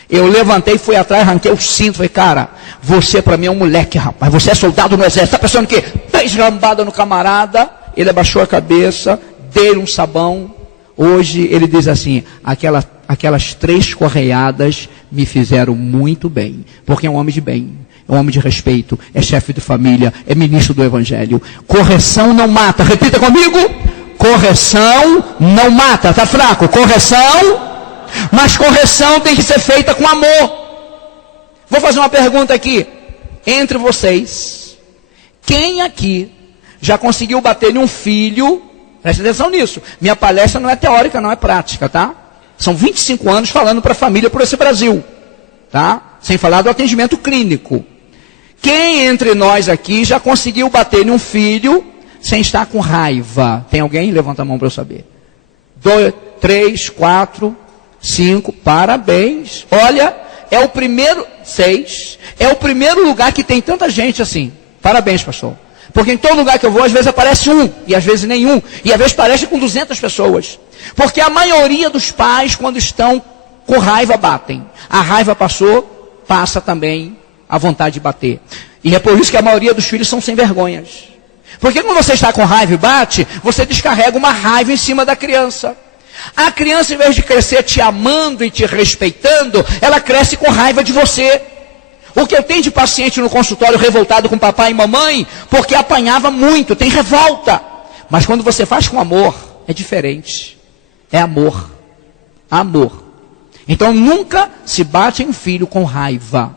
Eu levantei, fui atrás, arranquei o cinto. Falei, cara, você para mim é um moleque, rapaz. Você é soldado no exército. Está pensando o quê? 3 lambadas no camarada. Ele abaixou a cabeça. Dei um sabão. Hoje ele diz assim, aquelas 3 correiadas me fizeram muito bem. Porque é um homem de bem. É um homem de respeito, é chefe de família, é ministro do evangelho. Correção não mata. Repita comigo. Correção não mata. Está fraco? Correção. Mas correção tem que ser feita com amor. Vou fazer uma pergunta aqui. Entre vocês, quem aqui já conseguiu bater em um filho? Presta atenção nisso. Minha palestra não é teórica, não é prática, tá? São 25 anos falando para a família por esse Brasil. Tá? Sem falar do atendimento clínico. Quem entre nós aqui já conseguiu bater em um filho sem estar com raiva? Tem alguém? Levanta a mão para eu saber. 2, 3, 4, 5, parabéns. Olha, é o primeiro, 6, é o primeiro lugar que tem tanta gente assim. Parabéns, pastor. Porque em todo lugar que eu vou, às vezes aparece um, e às vezes nenhum, e às vezes parece com 200 pessoas. Porque a maioria dos pais, quando estão com raiva, batem. A raiva passou, passa também a vontade de bater. E é por isso que a maioria dos filhos são sem vergonhas. Porque quando você está com raiva e bate, você descarrega uma raiva em cima da criança. A criança, em vez de crescer te amando e te respeitando, ela cresce com raiva de você. O que eu tenho de paciente no consultório revoltado com papai e mamãe, porque apanhava muito, tem revolta. Mas quando você faz com amor, é diferente. É amor. Amor. Então nunca se bate em filho com raiva.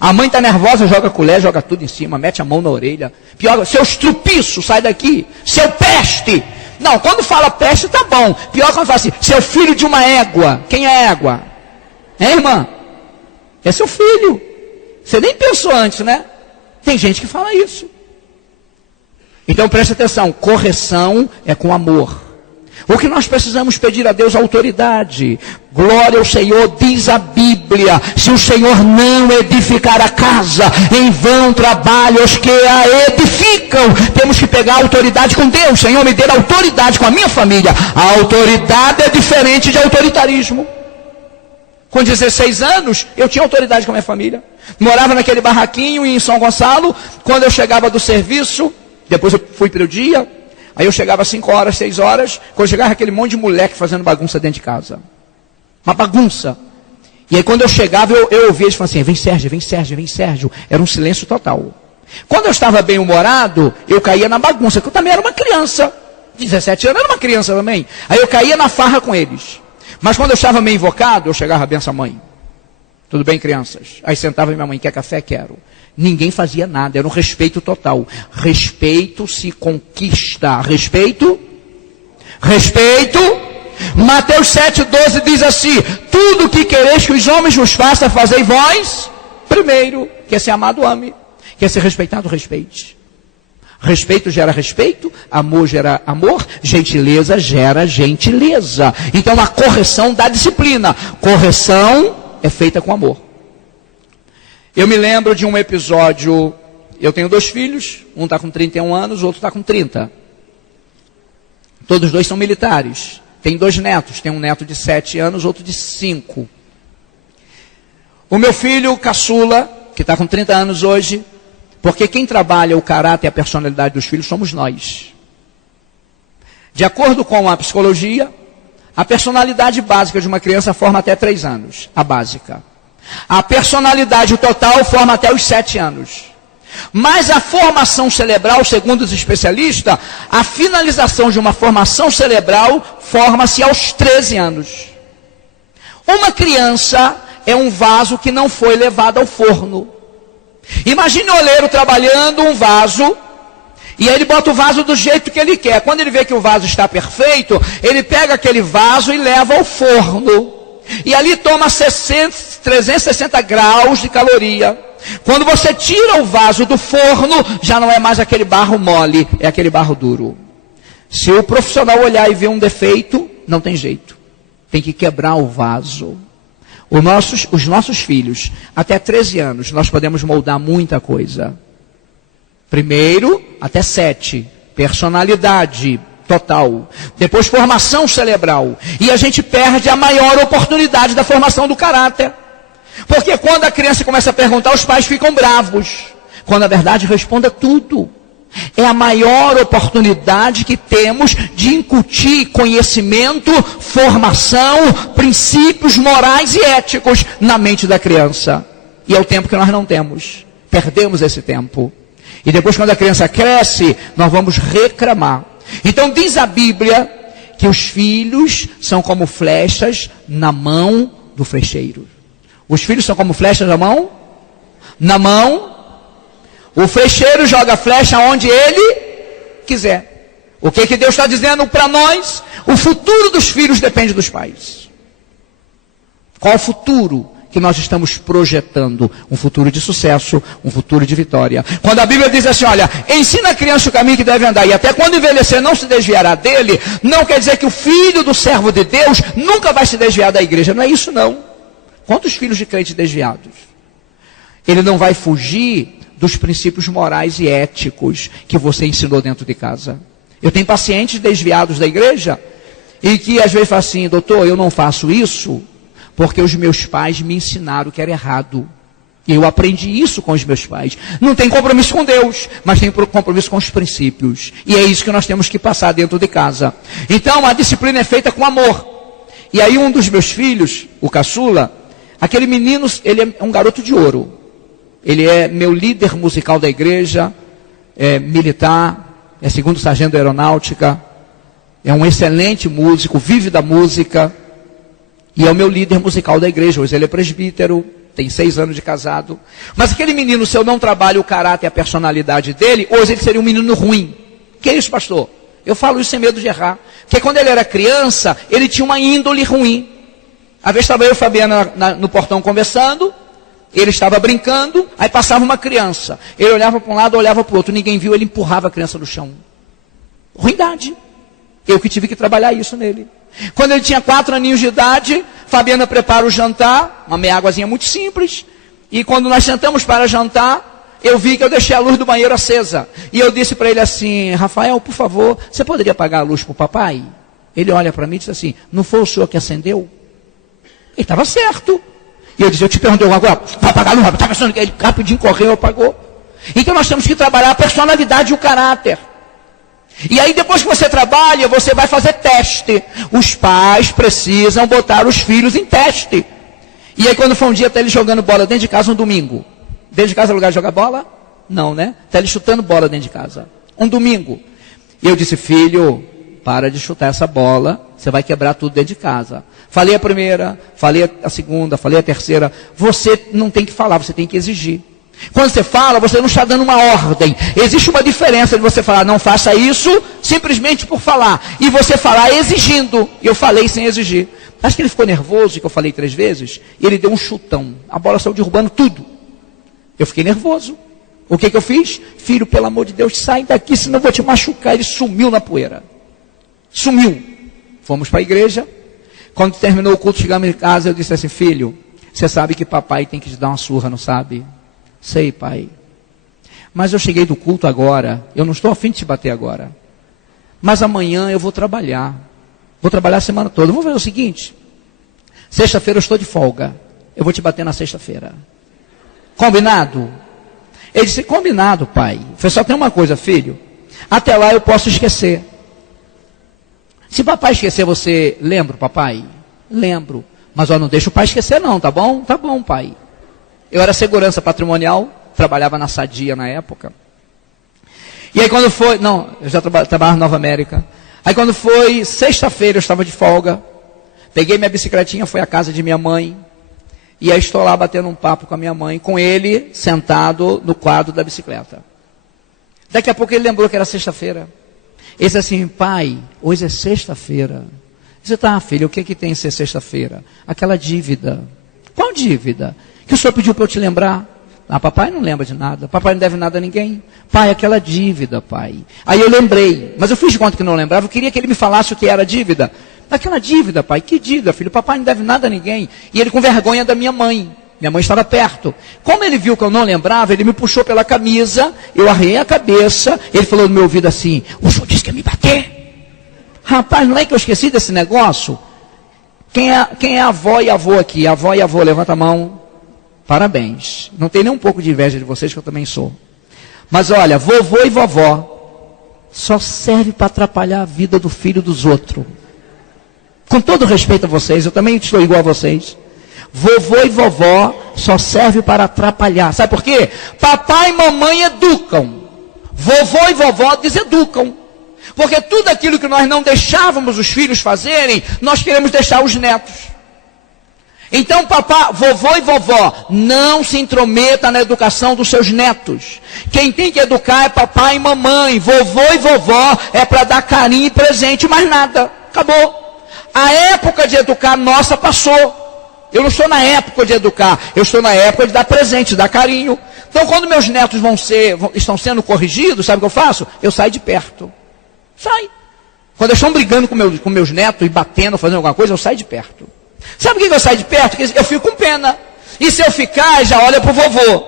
A mãe está nervosa, joga colher, joga tudo em cima, mete a mão na orelha. Pior, seu estrupiço, sai daqui. Seu peste. Não, quando fala peste, tá bom. Pior quando fala assim, seu filho de uma égua. Quem é égua? É, irmã? É seu filho. Você nem pensou antes, né? Tem gente que fala isso. Então preste atenção, correção é com amor. O que nós precisamos pedir a Deus? Autoridade. Glória ao Senhor, diz a Bíblia, se o Senhor não edificar a casa, em vão trabalham os que a edificam. Temos que pegar a autoridade com Deus. Senhor, me dê autoridade com a minha família. A autoridade é diferente de autoritarismo. Com 16 anos, eu tinha autoridade com a minha família. Morava naquele barraquinho em São Gonçalo. Quando eu chegava do serviço, depois eu fui para o dia, aí eu chegava às 5 horas, 6 horas, quando chegava aquele monte de moleque fazendo bagunça dentro de casa. Uma bagunça. E aí quando eu chegava, eu ouvia eles falando assim, vem Sérgio, vem Sérgio, vem Sérgio. Era um silêncio total. Quando eu estava bem humorado, eu caía na bagunça, porque eu também era uma criança. 17 anos, eu era uma criança também. Aí eu caía na farra com eles. Mas quando eu estava meio invocado, eu chegava, benção mãe. Tudo bem, crianças? Aí sentava minha mãe, quer café? Quero. Ninguém fazia nada, era um respeito total. Respeito se conquista. Respeito. Mateus 7,12 diz assim, tudo que quereis que os homens vos façam, fazei vós primeiro. Quer ser amado, ame. Quer ser respeitado, respeite. Respeito gera respeito, amor gera amor, gentileza gera gentileza. Então a correção dá disciplina. Correção é feita com amor. Eu me lembro de um episódio, eu tenho 2 filhos, um está com 31 anos, o outro está com 30. Todos 2 são militares. Tem 2 netos, tem um neto de 7 anos, outro de 5. O meu filho, caçula, que está com 30 anos hoje, porque quem trabalha o caráter e a personalidade dos filhos somos nós. De acordo com a psicologia, a personalidade básica de uma criança forma até 3 anos, a básica. A personalidade total forma até os 7 anos. Mas a formação cerebral, segundo os especialistas, a finalização de uma formação cerebral forma-se aos 13 anos. Uma criança é um vaso que não foi levado ao forno. Imagine o oleiro trabalhando um vaso, e aí ele bota o vaso do jeito que ele quer. Quando ele vê que o vaso está perfeito, ele pega aquele vaso e leva ao forno. E ali toma 360 graus de caloria. Quando você tira o vaso do forno, já não é mais aquele barro mole, é aquele barro duro. Se o profissional olhar e ver um defeito, não tem jeito. Tem que quebrar o vaso. Os nossos filhos, até 13 anos, nós podemos moldar muita coisa. Primeiro, até 7, personalidade total. Depois, formação cerebral. E a gente perde a maior oportunidade da formação do caráter. Porque quando a criança começa a perguntar, os pais ficam bravos. Quando a verdade responda tudo. É a maior oportunidade que temos de incutir conhecimento, formação, princípios morais e éticos na mente da criança. E é o tempo que nós não temos. Perdemos esse tempo. E depois, quando a criança cresce, nós vamos reclamar. Então diz a Bíblia que os filhos são como flechas na mão do flecheiro. Os filhos são como flechas na mão? Na mão. O flecheiro joga a flecha onde ele quiser. O que Deus está dizendo para nós? O futuro dos filhos depende dos pais. Qual o futuro que nós estamos projetando? Um futuro de sucesso, um futuro de vitória. Quando a Bíblia diz assim, olha, ensina a criança o caminho que deve andar, e até quando envelhecer não se desviará dele, não quer dizer que o filho do servo de Deus nunca vai se desviar da igreja. Não é isso não. Quantos filhos de crentes desviados? Ele não vai fugir dos princípios morais e éticos que você ensinou dentro de casa. Eu tenho pacientes desviados da igreja e que às vezes falam assim, doutor, eu não faço isso porque os meus pais me ensinaram que era errado. E eu aprendi isso com os meus pais. Não tem compromisso com Deus, mas tem compromisso com os princípios. E é isso que nós temos que passar dentro de casa. Então a disciplina é feita com amor. E aí um dos meus filhos, o caçula, aquele menino, ele é um garoto de ouro. Ele é meu líder musical da igreja, é militar, é segundo sargento da aeronáutica, é um excelente músico, vive da música. E é o meu líder musical da igreja. Hoje ele é presbítero, tem 6 anos de casado. Mas aquele menino, se eu não trabalho o caráter e a personalidade dele, hoje ele seria um menino ruim. Que é isso, pastor? Eu falo isso sem medo de errar. Porque quando ele era criança, ele tinha uma índole ruim. Às vezes estava eu e a Fabiana no portão conversando, ele estava brincando, aí passava uma criança. Ele olhava para um lado, olhava para o outro, ninguém viu, ele empurrava a criança no chão. Ruindade. Eu que tive que trabalhar isso nele. Quando ele tinha 4 aninhos de idade, Fabiana prepara o jantar, uma meia águazinha muito simples, e quando nós sentamos para jantar, eu vi que eu deixei a luz do banheiro acesa. E eu disse para ele assim: Rafael, por favor, você poderia apagar a luz para o papai? Ele olha para mim e diz assim: não foi o senhor que acendeu? Ele estava certo. E eu disse: eu te perguntei agora, vai apagar a luz? Está pensando que ele rapidinho correu e apagou. Então nós temos que trabalhar a personalidade e o caráter. E aí depois que você trabalha, você vai fazer teste. Os pais precisam botar os filhos em teste. E aí quando foi um dia, até ele jogando bola dentro de casa um domingo. Dentro de casa é lugar de jogar bola? Não, né? Até ele chutando bola dentro de casa. Um domingo. E eu disse: filho, para de chutar essa bola, você vai quebrar tudo dentro de casa. Falei a primeira, falei a segunda, falei a terceira. Você não tem que falar, você tem que exigir. Quando você fala, você não está dando uma ordem. Existe uma diferença de você falar: não faça isso, simplesmente por falar, e você falar exigindo. E eu falei sem exigir. Acho que ele ficou nervoso, que eu falei 3 vezes, e ele deu um chutão. A bola saiu derrubando tudo. Eu fiquei nervoso. O que eu fiz? Filho, pelo amor de Deus, sai daqui, senão eu vou te machucar. Ele sumiu na poeira. Sumiu. Fomos para a igreja. Quando terminou o culto, chegamos em casa, eu disse assim: filho, você sabe que papai tem que te dar uma surra, não sabe? Sei, pai. Mas eu cheguei do culto agora, eu não estou a fim de te bater agora. Mas amanhã eu vou trabalhar. Vou trabalhar a semana toda. Vamos fazer o seguinte: sexta-feira eu estou de folga. Eu vou te bater na sexta-feira. Combinado? Ele disse: combinado, pai. Foi só tem uma coisa, filho. Até lá eu posso esquecer. Se papai esquecer, você lembra, papai? Lembro. Mas ó, não deixa o pai esquecer não, tá bom? Tá bom, pai. Eu era segurança patrimonial, trabalhava na Sadia na época. E aí quando foi, não, eu já trabalhava na Nova América. Aí quando foi sexta-feira, eu estava de folga. Peguei minha bicicletinha, fui à casa de minha mãe. E aí estou lá batendo um papo com a minha mãe, com ele sentado no quadro da bicicleta. Daqui a pouco ele lembrou que era sexta-feira. Ele disse assim: pai, hoje é sexta-feira. Eu disse: tá, filho, o que tem em ser sexta-feira? Aquela dívida. Qual dívida? Que o senhor pediu para eu te lembrar. Ah, papai não lembra de nada. Papai não deve nada a ninguém. Pai, aquela dívida, pai. Aí eu lembrei, mas eu fiz de conta que não lembrava. Eu queria que ele me falasse o que era a dívida. Aquela dívida, pai. Que dívida, filho? Papai não deve nada a ninguém. E ele com vergonha da minha mãe. Minha mãe estava perto. Como ele viu que eu não lembrava, ele me puxou pela camisa. Eu arrei a cabeça. Ele falou no meu ouvido assim: o senhor disse que ia me bater? Rapaz, não é que eu esqueci desse negócio? Quem é avó e avô aqui? Avó e avô, levanta a mão. Parabéns. Não tem nem um pouco de inveja de vocês, que eu também sou. Mas olha, vovô e vovó só serve para atrapalhar a vida do filho dos outros. Com todo respeito a vocês, eu também estou igual a vocês. Vovô e vovó só serve para atrapalhar. Sabe por quê? Papai e mamãe educam. Vovô e vovó deseducam. Porque tudo aquilo que nós não deixávamos os filhos fazerem, nós queremos deixar os netos. Então, vovô e vovó, não se intrometa na educação dos seus netos. Quem tem que educar é papai e mamãe. Vovô e vovó é para dar carinho e presente, mais nada. Acabou. A época de educar nossa passou. Eu não estou na época de educar, eu estou na época de dar presente, de dar carinho. Então, quando meus netos estão sendo corrigidos, sabe o que eu faço? Eu saio de perto. Sai. Quando eles estão brigando com meus netos e batendo, fazendo alguma coisa, eu saio de perto. Sabe por que eu saio de perto? Porque eu fico com pena. E se eu ficar, já olha para o vovô.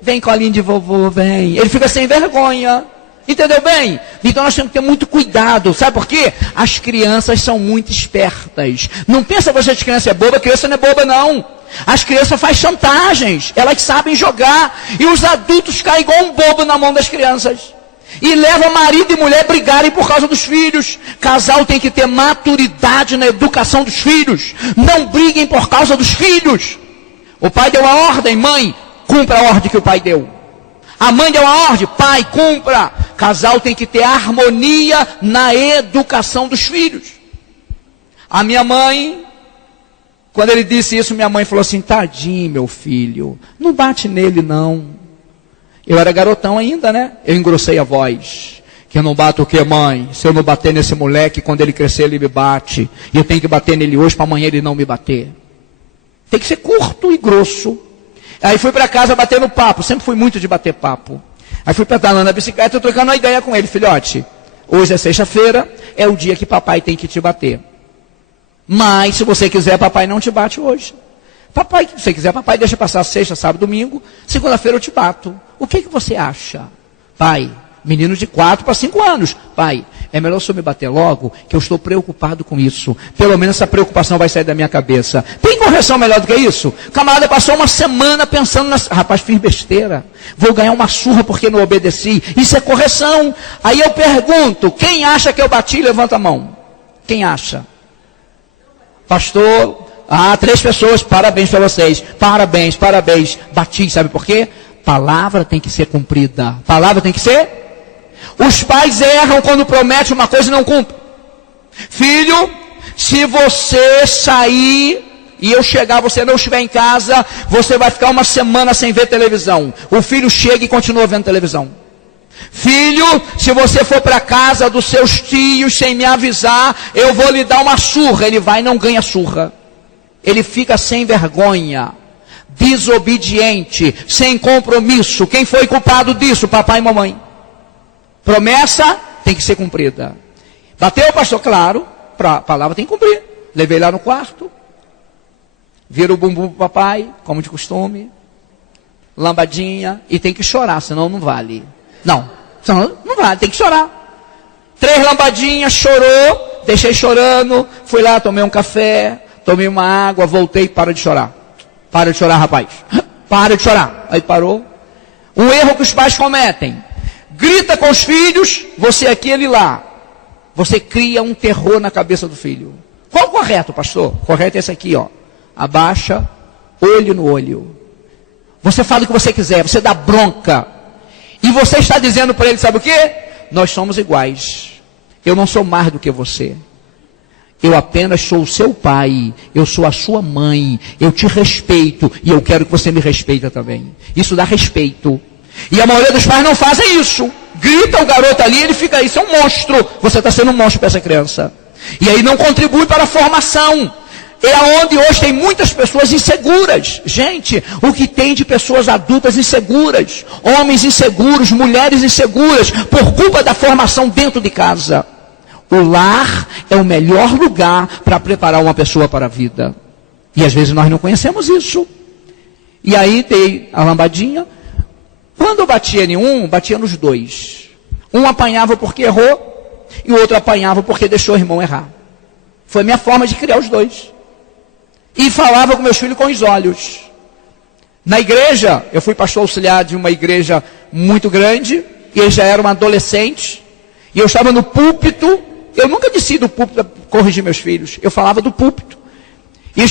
Vem, colinho de vovô, vem. Ele fica sem vergonha. Entendeu bem? Então nós temos que ter muito cuidado. Sabe por quê? As crianças são muito espertas. Não pensa você que criança é boba, criança não é boba não. As crianças fazem chantagens. Elas sabem jogar. E os adultos caem igual um bobo na mão das crianças. E leva marido e mulher a brigarem por causa dos filhos. Casal tem que ter maturidade na educação dos filhos. Não briguem por causa dos filhos. O pai deu a ordem: mãe, cumpra a ordem que o pai deu. A mãe deu a ordem: pai, cumpra. Casal tem que ter harmonia na educação dos filhos. A minha mãe Quando ele disse isso, minha mãe falou assim, tadinho, meu filho, não bate nele não. Eu era garotão ainda, né? Eu engrossei a voz. Que eu não bato o quê, mãe? Se eu não bater nesse moleque, quando ele crescer, ele me bate. E eu tenho que bater nele hoje, para amanhã ele não me bater. Tem que ser curto e grosso. Aí fui para casa batendo papo. Sempre fui muito de bater papo. Aí fui pedalando na bicicleta, trocando uma ideia com ele. Filhote, hoje é sexta-feira, é o dia que papai tem que te bater. Mas, se você quiser, papai não te bate hoje. Papai, se você quiser, papai deixa passar sexta, sábado, domingo. Segunda-feira eu te bato. O que você acha? Pai, menino de 4 para 5 anos. Pai, é melhor o senhor me bater logo, que eu estou preocupado com isso. Pelo menos essa preocupação vai sair da minha cabeça. Tem correção melhor do que isso? O camarada passou uma semana pensando, rapaz, fiz besteira. Vou ganhar uma surra porque não obedeci. Isso é correção. Aí eu pergunto, quem acha que eu bati? Levanta a mão. Quem acha? Pastor, 3 pessoas, parabéns para vocês. Parabéns, parabéns. Bati, sabe por quê? Palavra tem que ser cumprida. Palavra tem que ser? Os pais erram quando prometem uma coisa e não cumprem. Filho, se você sair e eu chegar, você não estiver em casa, você vai ficar uma semana sem ver televisão. O filho chega e continua vendo televisão. Filho, se você for para casa dos seus tios sem me avisar, eu vou lhe dar uma surra. Ele vai e não ganha surra. Ele fica sem vergonha, desobediente, sem compromisso. Quem foi culpado disso? Papai e mamãe. Promessa tem que ser cumprida. Bateu, pastor? Claro, a palavra tem que cumprir. Levei lá no quarto, vira o bumbum pro papai, como de costume, lambadinha, e tem que chorar, senão não vale. Não, senão não vale, tem que chorar. 3 lambadinhas, chorou, deixei chorando, fui lá, tomei um café, tomei uma água, voltei, para de chorar. Para de chorar, rapaz. Para de chorar. Aí parou. Um erro que os pais cometem. Grita com os filhos, você aqui, ele lá. Você cria um terror na cabeça do filho. Qual o correto, pastor? O correto é esse aqui, ó. Abaixa, olho no olho. Você fala o que você quiser, você dá bronca. E você está dizendo para ele, sabe o quê? Nós somos iguais. Eu não sou mais do que você. Eu apenas sou o seu pai, eu sou a sua mãe, eu te respeito e eu quero que você me respeite também. Isso dá respeito. E a maioria dos pais não fazem isso. Grita o garoto ali, ele fica aí, isso é um monstro. Você está sendo um monstro para essa criança. E aí não contribui para a formação. É onde hoje tem muitas pessoas inseguras. Gente, o que tem de pessoas adultas inseguras, homens inseguros, mulheres inseguras, por culpa da formação dentro de casa. O lar é o melhor lugar para preparar uma pessoa para a vida. E às vezes nós não conhecemos isso. E aí dei a lambadinha. Quando eu batia em um, batia nos 2. Um apanhava porque errou, e o outro apanhava porque deixou o irmão errar. Foi a minha forma de criar os 2. E falava com meus filhos com os olhos. Na igreja, eu fui pastor auxiliar de uma igreja muito grande, e eles já eram adolescentes, e eu estava no púlpito. Eu nunca desci do púlpito para corrigir meus filhos, eu falava do púlpito.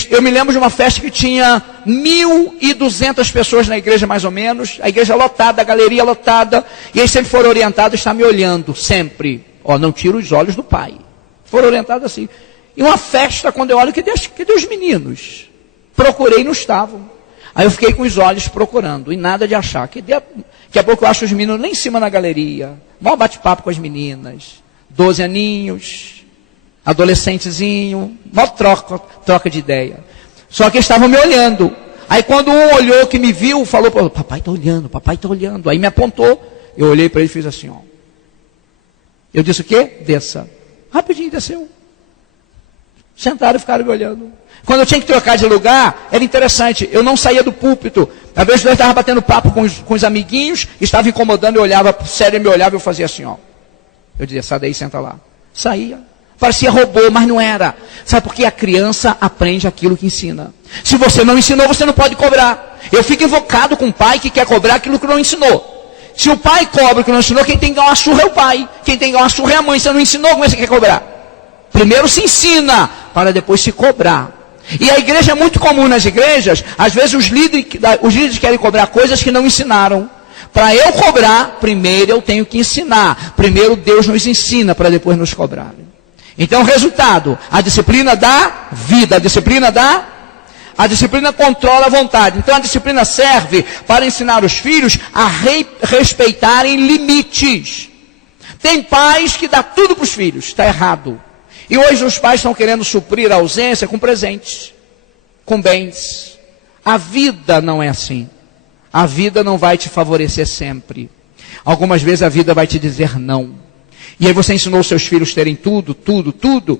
Eu me lembro de uma festa que tinha 1.200 pessoas na igreja, mais ou menos. A igreja lotada, a galeria lotada. E eles sempre foram orientados, está me olhando, sempre. Ó, não tira os olhos do pai. Foram orientados assim. E uma festa, quando eu olho, cadê os meninos? Procurei e não estavam. Aí eu fiquei com os olhos procurando, e nada de achar. Daqui a pouco eu acho os meninos lá em cima na galeria. Mó bate-papo com as meninas. 12 aninhos. Adolescentezinho, mó troca de ideia. Só que eles estavam me olhando. Aí quando um olhou que me viu, falou, papai está olhando, papai está olhando. Aí me apontou, eu olhei para ele e fiz assim, ó. Eu disse o quê? Desça. Rapidinho desceu. Sentaram e ficaram me olhando. Quando eu tinha que trocar de lugar, era interessante, eu não saía do púlpito. Às vezes eu estava batendo papo com os amiguinhos, estava incomodando, eu olhava sério, me olhava e eu fazia assim, ó. Eu dizia, sai daí, senta lá. Saía. Parecia robô, mas não era. Sabe por quê? A criança aprende aquilo que ensina. Se você não ensinou, você não pode cobrar. Eu fico invocado com o pai que quer cobrar aquilo que não ensinou. Se o pai cobra o que não ensinou, quem tem que ganhar uma surra é o pai. Quem tem que ganhar uma surra é a mãe. Se você não ensinou, como é que você quer cobrar? Primeiro se ensina, para depois se cobrar. E a igreja é muito comum nas igrejas. Às vezes os líderes querem cobrar coisas que não ensinaram. Para eu cobrar, primeiro eu tenho que ensinar. Primeiro Deus nos ensina, para depois nos cobrar. Então, resultado, a disciplina da vida, a disciplina da A disciplina controla a vontade. Então a disciplina serve para ensinar os filhos a respeitarem limites. Tem pais que dão tudo para os filhos, está errado. E hoje os pais estão querendo suprir a ausência com presentes, com bens. A vida não é assim. A vida não vai te favorecer sempre. Algumas vezes a vida vai te dizer não. E aí você ensinou os seus filhos a terem tudo, tudo, tudo.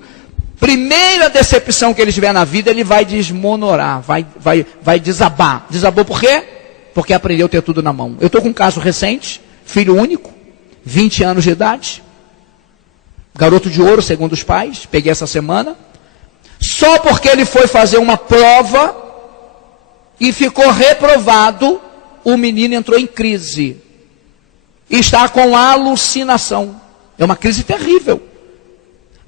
Primeira decepção que ele tiver na vida, ele vai desmonorar, vai desabar. Desabou por quê? Porque aprendeu a ter tudo na mão. Eu estou com um caso recente, filho único, 20 anos de idade. Garoto de ouro, segundo os pais, peguei essa semana. Só porque ele foi fazer uma prova e ficou reprovado, o menino entrou em crise. E está com alucinação. É uma crise terrível.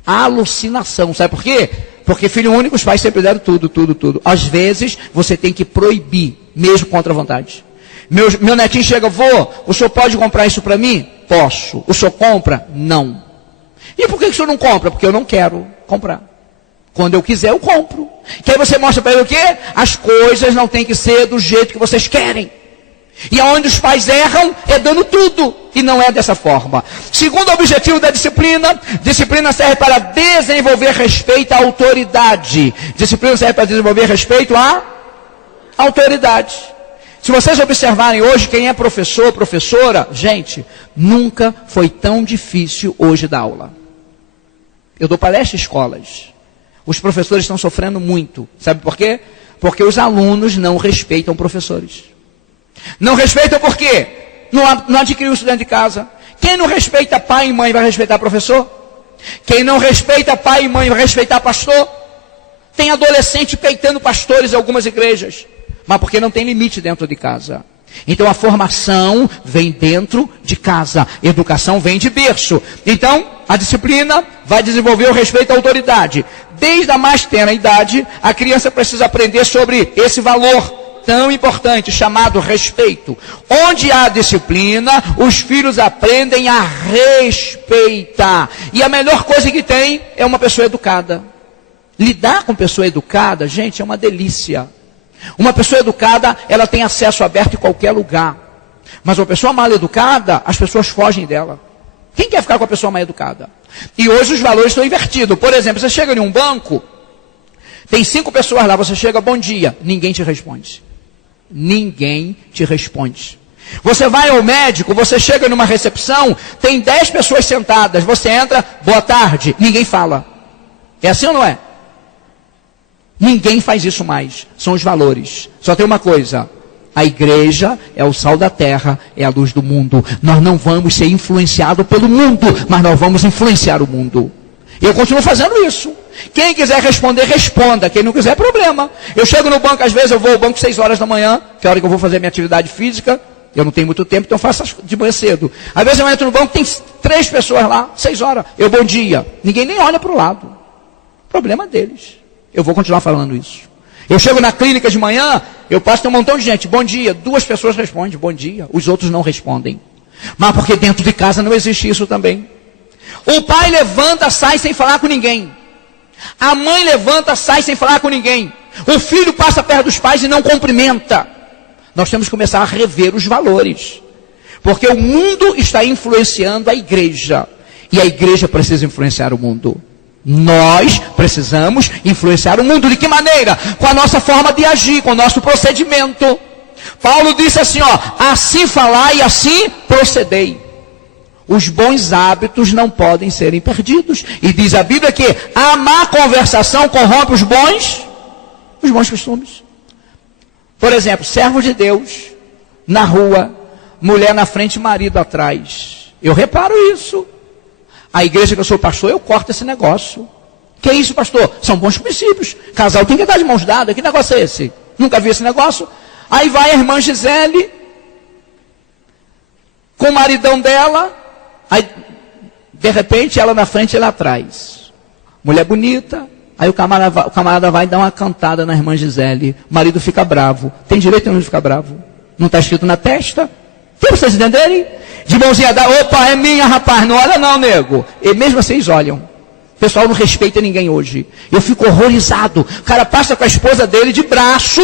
Alucinação. Sabe por quê? Porque filho único, os pais sempre deram tudo, tudo, tudo. Às vezes, você tem que proibir, mesmo contra a vontade. Meu netinho chega, vô, o senhor pode comprar isso para mim? Posso. O senhor compra? Não. E por que o senhor não compra? Porque eu não quero comprar. Quando eu quiser, eu compro. Que aí você mostra para ele o quê? As coisas não têm que ser do jeito que vocês querem. E aonde os pais erram, é dando tudo. E não é dessa forma. Segundo objetivo da disciplina, disciplina serve para desenvolver respeito à autoridade. Disciplina serve para desenvolver respeito à autoridade. Se vocês observarem hoje quem é professor, professora, gente, nunca foi tão difícil hoje dar aula. Eu dou palestra em escolas. Os professores estão sofrendo muito. Sabe por quê? Porque os alunos não respeitam professores. Não respeitam por quê? Não adquiriu isso dentro de casa. Quem não respeita pai e mãe vai respeitar professor? Quem não respeita pai e mãe vai respeitar pastor? Tem adolescente peitando pastores em algumas igrejas. Mas porque não tem limite dentro de casa. Então a formação vem dentro de casa. Educação vem de berço. Então a disciplina vai desenvolver o respeito à autoridade. Desde a mais tenra idade, a criança precisa aprender sobre esse valor tão importante, chamado respeito. Onde há disciplina, os filhos aprendem a respeitar. E a melhor coisa que tem é uma pessoa educada. Lidar com pessoa educada, gente, é uma delícia. Uma pessoa educada, ela tem acesso aberto em qualquer lugar. Mas uma pessoa mal educada, as pessoas fogem dela. Quem quer ficar com a pessoa mal educada? E hoje os valores estão invertidos. Por exemplo, você chega em um banco, tem 5 pessoas lá, você chega, bom dia, ninguém te responde. Ninguém te responde. Você vai ao médico, você chega numa recepção, tem 10 pessoas sentadas, você entra, boa tarde, ninguém fala. É assim ou não é? Ninguém faz isso mais. São os valores. Só tem uma coisa. A igreja é o sal da terra, é a luz do mundo. Nós não vamos ser influenciados pelo mundo, mas nós vamos influenciar o mundo. E eu continuo fazendo isso. Quem quiser responder, responda. Quem não quiser, problema. Eu chego no banco, às vezes eu vou ao banco 6 horas da manhã, que é a hora que eu vou fazer minha atividade física. Eu não tenho muito tempo, então eu faço de manhã cedo. Às vezes eu entro no banco, tem 3 pessoas lá, 6 horas. Eu, bom dia. Ninguém nem olha para o lado. Problema deles. Eu vou continuar falando isso. Eu chego na clínica de manhã, eu passo, tem um montão de gente, bom dia. 2 pessoas respondem, bom dia. Os outros não respondem. Mas porque dentro de casa não existe isso também. O pai levanta, sai sem falar com ninguém. A mãe levanta, sai sem falar com ninguém. O filho passa perto dos pais e não cumprimenta. Nós temos que começar a rever os valores. Porque o mundo está influenciando a igreja. E a igreja precisa influenciar o mundo. Nós precisamos influenciar o mundo. De que maneira? Com a nossa forma de agir, com o nosso procedimento. Paulo disse assim, ó, assim falai e assim procedei. Os bons hábitos não podem serem perdidos. E diz a Bíblia que a má conversação corrompe os bons costumes. Por exemplo, servo de Deus, na rua, mulher na frente, marido atrás. Eu reparo isso. A igreja que eu sou pastor, eu corto esse negócio. Que é isso, pastor? São bons princípios. Casal tem que dar de mãos dadas. Que negócio é esse? Nunca vi esse negócio. Aí vai a irmã Gisele, com o maridão dela. Aí, de repente, ela na frente e ela atrás. Mulher bonita. Aí o camarada vai dar uma cantada na irmã Gisele. O marido fica bravo. Tem direito nenhum de ficar bravo. Não está escrito na testa? Para vocês entenderem? De mãozinha dada, opa, é minha, rapaz. Não olha não, nego. E mesmo assim eles olham. pessoal não respeita ninguém hoje. Eu fico horrorizado. O cara passa com a esposa dele de braço.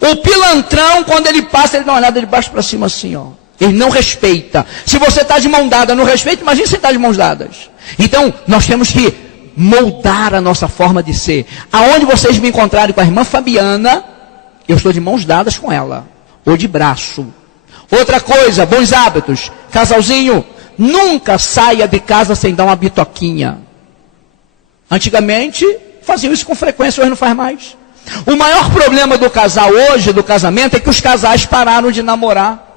O pilantrão, quando ele passa, ele dá uma olhada de baixo para cima assim, ó. Ele não respeita. Se você está de mão dada, não respeita, imagina você está de mãos dadas. Então, nós temos que moldar a nossa forma de ser. Aonde vocês me encontrarem com a irmã Fabiana, eu estou de mãos dadas com ela. Ou de braço. Outra coisa, bons hábitos. Casalzinho, nunca saia de casa sem dar uma bitoquinha. Antigamente, faziam isso com frequência, hoje não faz mais. O maior problema do casal hoje, do casamento, é que os casais pararam de namorar.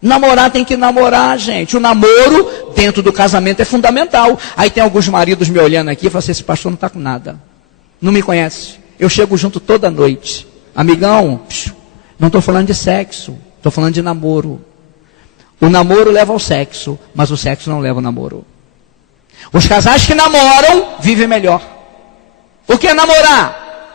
Namorar tem que namorar, gente. O namoro dentro do casamento é fundamental. Aí tem alguns maridos me olhando aqui e falam assim, esse pastor não está com nada. Não me conhece. Eu chego junto toda noite. Amigão, não estou falando de sexo. Estou falando de namoro. O namoro leva ao sexo, mas o sexo não leva ao namoro. Os casais que namoram vivem melhor. O que é namorar?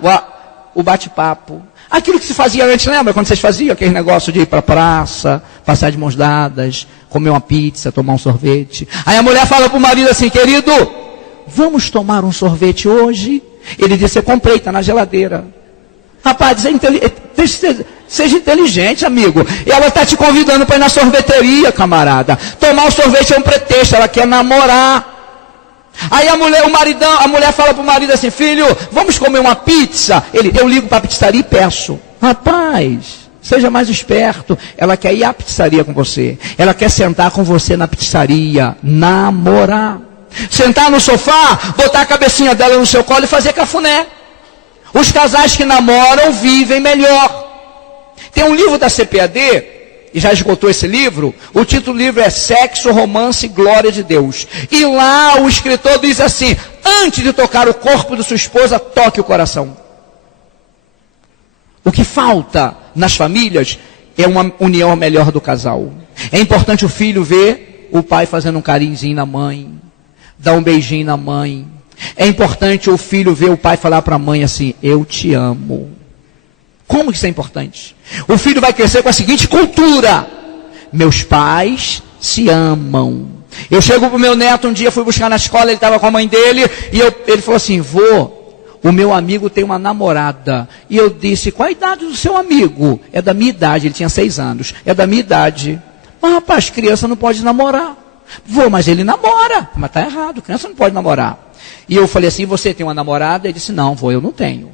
O bate-papo. Aquilo que se fazia antes, lembra quando vocês faziam aquele negócio de ir para a praça, passar de mãos dadas, comer uma pizza, tomar um sorvete. Aí a mulher fala para o marido assim, querido, vamos tomar um sorvete hoje? Ele disse, eu comprei, está na geladeira. Rapaz, seja inteligente, amigo. E ela está te convidando para ir na sorveteria, camarada. Tomar um sorvete é um pretexto, ela quer namorar. Aí a mulher fala para o marido assim, filho, vamos comer uma pizza? Eu ligo para a pizzaria e peço. Rapaz, seja mais esperto. Ela quer ir à pizzaria com você. Ela quer sentar com você na pizzaria, namorar. Sentar no sofá, botar a cabecinha dela no seu colo e fazer cafuné. Os casais que namoram vivem melhor. Tem um livro da CPAD, e já esgotou esse livro, o título do livro é Sexo, Romance e Glória de Deus. E lá o escritor diz assim, antes de tocar o corpo de sua esposa, toque o coração. O que falta nas famílias é uma união melhor do casal. É importante o filho ver o pai fazendo um carinhozinho na mãe, dar um beijinho na mãe. É importante o filho ver o pai falar para a mãe assim, eu te amo. Como que isso é importante? O filho vai crescer com a seguinte cultura. Meus pais se amam. Eu chego para o meu neto, um dia fui buscar na escola, ele estava com a mãe dele, e ele falou assim, vô, o meu amigo tem uma namorada. E eu disse, qual a idade do seu amigo? É da minha idade, ele tinha 6 anos. É da minha idade. Mas rapaz, criança não pode namorar. Vô, mas ele namora. Mas está errado, criança não pode namorar. E eu falei assim, você tem uma namorada? Ele disse, não, vô, eu não tenho.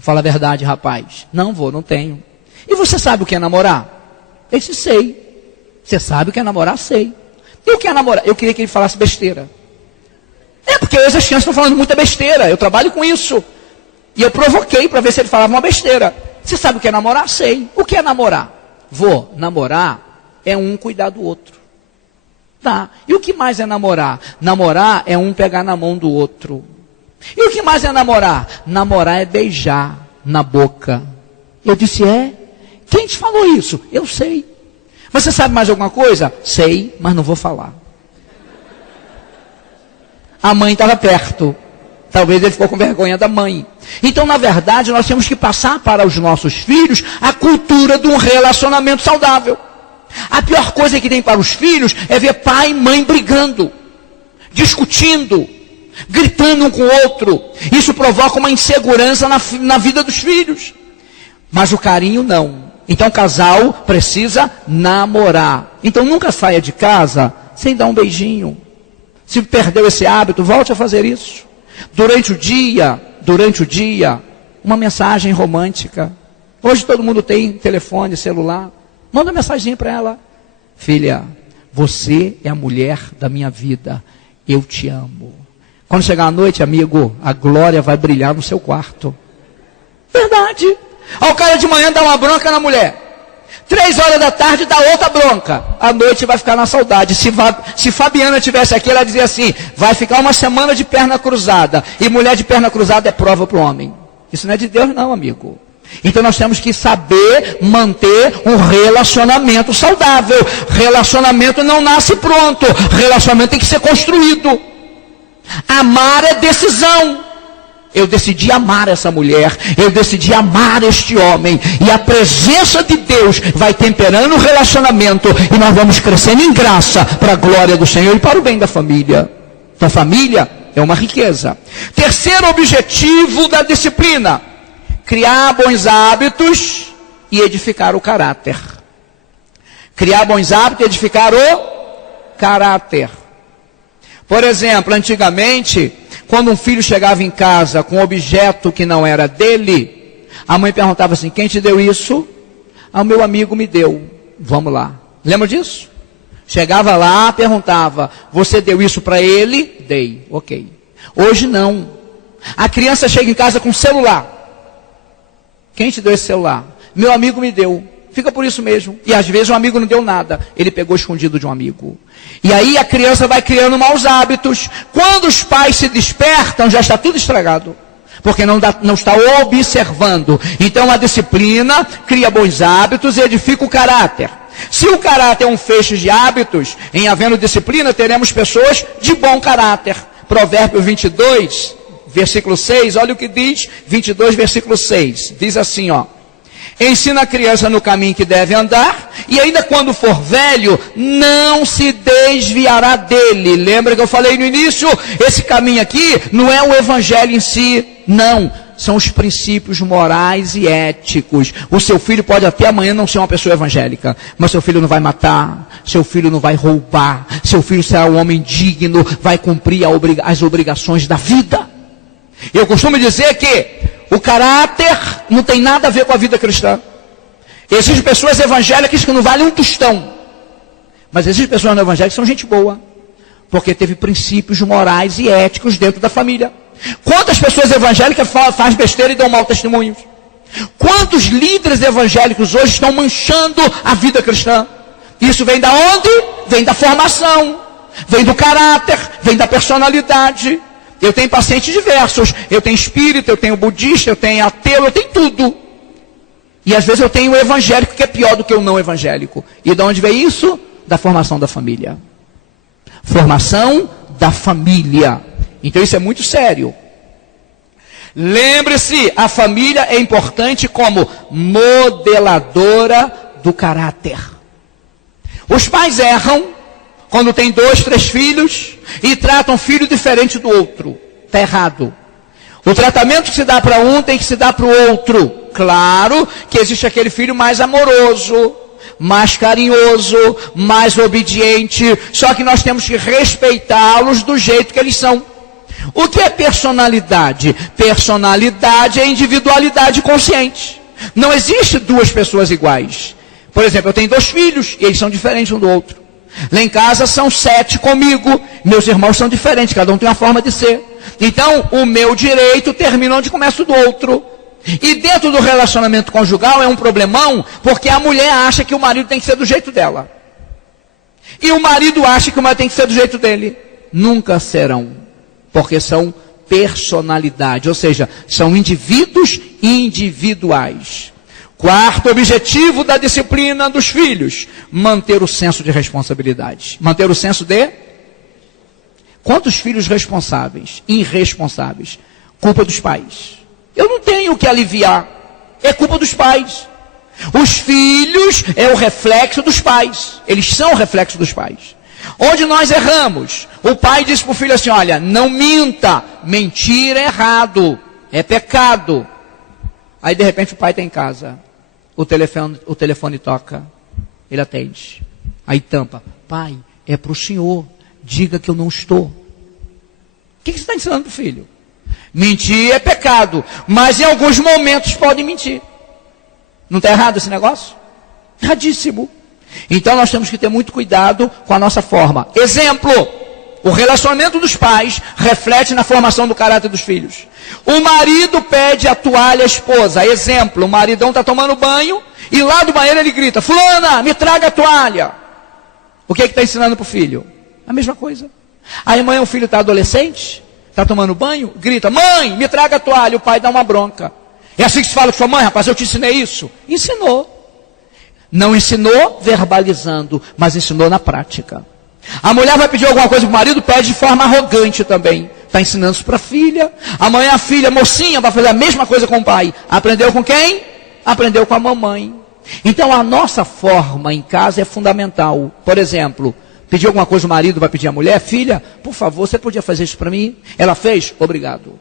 Fala a verdade, rapaz. Não, vô, não tenho. E você sabe o que é namorar? Eu disse, sei. Você sabe o que é namorar? Sei. E o que é namorar? Eu queria que ele falasse besteira. Porque hoje as crianças estão falando muita besteira. Eu trabalho com isso. E eu provoquei para ver se ele falava uma besteira. Você sabe o que é namorar? Sei. O que é namorar? Vô, namorar é um cuidar do outro. Tá. E o que mais é namorar? Namorar é um pegar na mão do outro. E o que mais é namorar? Namorar é beijar na boca. Eu disse, quem te falou isso? Eu sei. Mas você sabe mais alguma coisa? Sei, mas não vou falar. A mãe estava perto. Talvez ele ficou com vergonha da mãe. Então, na verdade, nós temos que passar para os nossos filhos a cultura de um relacionamento saudável. A pior coisa que tem para os filhos é ver pai e mãe brigando, discutindo, gritando um com o outro. Isso provoca uma insegurança na vida dos filhos. Mas o carinho não. Então o casal precisa namorar. Então nunca saia de casa sem dar um beijinho. Se perdeu esse hábito, volte a fazer isso. Durante o dia, uma mensagem romântica. Hoje todo mundo tem telefone, celular. Manda uma mensagem para ela. Filha, você é a mulher da minha vida. Eu te amo. Quando chegar a noite, amigo, a glória vai brilhar no seu quarto. Verdade. Aí o cara de manhã dá uma bronca na mulher. 3 horas da tarde dá outra bronca. À noite vai ficar na saudade. Se Fabiana tivesse aqui, ela dizia assim, vai ficar uma semana de perna cruzada. E mulher de perna cruzada é prova para o homem. Isso não é de Deus não, amigo. Então nós temos que saber manter um relacionamento saudável. Relacionamento não nasce pronto. Relacionamento tem que ser construído. Amar é decisão. Eu decidi amar essa mulher, eu decidi amar este homem, e a presença de Deus vai temperando o relacionamento, e nós vamos crescendo em graça, para a glória do Senhor e para o bem da família. Então família é uma riqueza. Terceiro objetivo da disciplina: criar bons hábitos e edificar o caráter. Criar bons hábitos e edificar o caráter. Por exemplo, antigamente, quando um filho chegava em casa com um objeto que não era dele, a mãe perguntava assim: quem te deu isso? Ah, o meu amigo me deu. Vamos lá. Lembra disso? Chegava lá, perguntava: você deu isso para ele? Dei. Ok. Hoje não. A criança chega em casa com celular. Quem te deu esse celular? Meu amigo me deu. Fica por isso mesmo. E às vezes o amigo não deu nada. Ele pegou escondido de um amigo. E aí a criança vai criando maus hábitos. Quando os pais se despertam, já está tudo estragado. Porque não está observando. Então a disciplina cria bons hábitos e edifica o caráter. Se o caráter é um feixe de hábitos, em havendo disciplina, teremos pessoas de bom caráter. Provérbio 22, versículo 6, olha o que diz, 22, versículo 6. Diz assim, ó: ensina a criança no caminho que deve andar, e ainda quando for velho, não se desviará dele. Lembra que eu falei no início? Esse caminho aqui não é o evangelho em si, não. São os princípios morais e éticos. O seu filho pode até amanhã não ser uma pessoa evangélica, mas seu filho não vai matar, seu filho não vai roubar, seu filho será um homem digno, vai cumprir as obrigações da vida. Eu costumo dizer que o caráter não tem nada a ver com a vida cristã. Existem pessoas evangélicas que não valem um tostão, mas existem pessoas não evangélicas que são gente boa, porque teve princípios morais e éticos dentro da família. Quantas pessoas evangélicas fazem besteira e dão mau testemunho? Quantos líderes evangélicos hoje estão manchando a vida cristã? Isso vem da onde? Vem da formação, vem do caráter, vem da personalidade. Eu tenho pacientes diversos, eu tenho espírita, eu tenho budista, eu tenho ateu, eu tenho tudo. E às vezes eu tenho o evangélico que é pior do que o não evangélico. E de onde vem isso? Da formação da família. Formação da família. Então isso é muito sério. Lembre-se, a família é importante como modeladora do caráter. Os pais erram quando tem 2, 3 filhos e tratam um filho diferente do outro. Está errado. O tratamento que se dá para um tem que se dar para o outro. Claro que existe aquele filho mais amoroso, mais carinhoso, mais obediente. Só que nós temos que respeitá-los do jeito que eles são. O que é personalidade? Personalidade é individualidade consciente. Não existe 2 pessoas iguais. Por exemplo, eu tenho 2 filhos e eles são diferentes um do outro. Lá em casa são 7 comigo. Meus irmãos são diferentes, cada um tem uma forma de ser. Então, o meu direito termina onde começa o do outro. E dentro do relacionamento conjugal é um problemão, porque a mulher acha que o marido tem que ser do jeito dela. E o marido acha que o marido tem que ser do jeito dele. Nunca serão. Porque são personalidade, ou seja, são indivíduos individuais. Quarto objetivo da disciplina dos filhos: manter o senso de responsabilidade. Manter o senso de... Quantos filhos responsáveis, irresponsáveis? Culpa dos pais. Eu não tenho o que aliviar, é culpa dos pais. Os filhos é o reflexo dos pais, eles são o reflexo dos pais. Onde nós erramos? O pai diz para o filho assim: olha, não minta, mentir é errado, é pecado. Aí de repente o pai está em casa, o telefone toca, ele atende, aí tampa: pai, é para o senhor, diga que eu não estou. O que você está ensinando para o filho? Mentir é pecado, mas em alguns momentos pode mentir. Não está errado esse negócio? Erradíssimo. Então nós temos que ter muito cuidado com a nossa forma. Exemplo: o relacionamento dos pais reflete na formação do caráter dos filhos. O marido pede a toalha à esposa. Exemplo: o maridão está tomando banho e lá do banheiro ele grita: fulana, me traga a toalha. O que está ensinando para o filho? A mesma coisa. Aí amanhã o filho está adolescente, está tomando banho, grita: mãe, me traga a toalha. O pai dá uma bronca. É assim que se fala com sua mãe? Rapaz, eu te ensinei isso. Ensinou. Não ensinou verbalizando, mas ensinou na prática. A mulher vai pedir alguma coisa para o marido, pede de forma arrogante também. Está ensinando isso para a filha. Amanhã a filha, mocinha, vai fazer a mesma coisa com o pai. Aprendeu com quem? Aprendeu com a mamãe. Então a nossa forma em casa é fundamental. Por exemplo, Pedir alguma coisa o marido vai pedir à mulher, filha, por favor, você podia fazer isso para mim? Ela fez? Obrigado.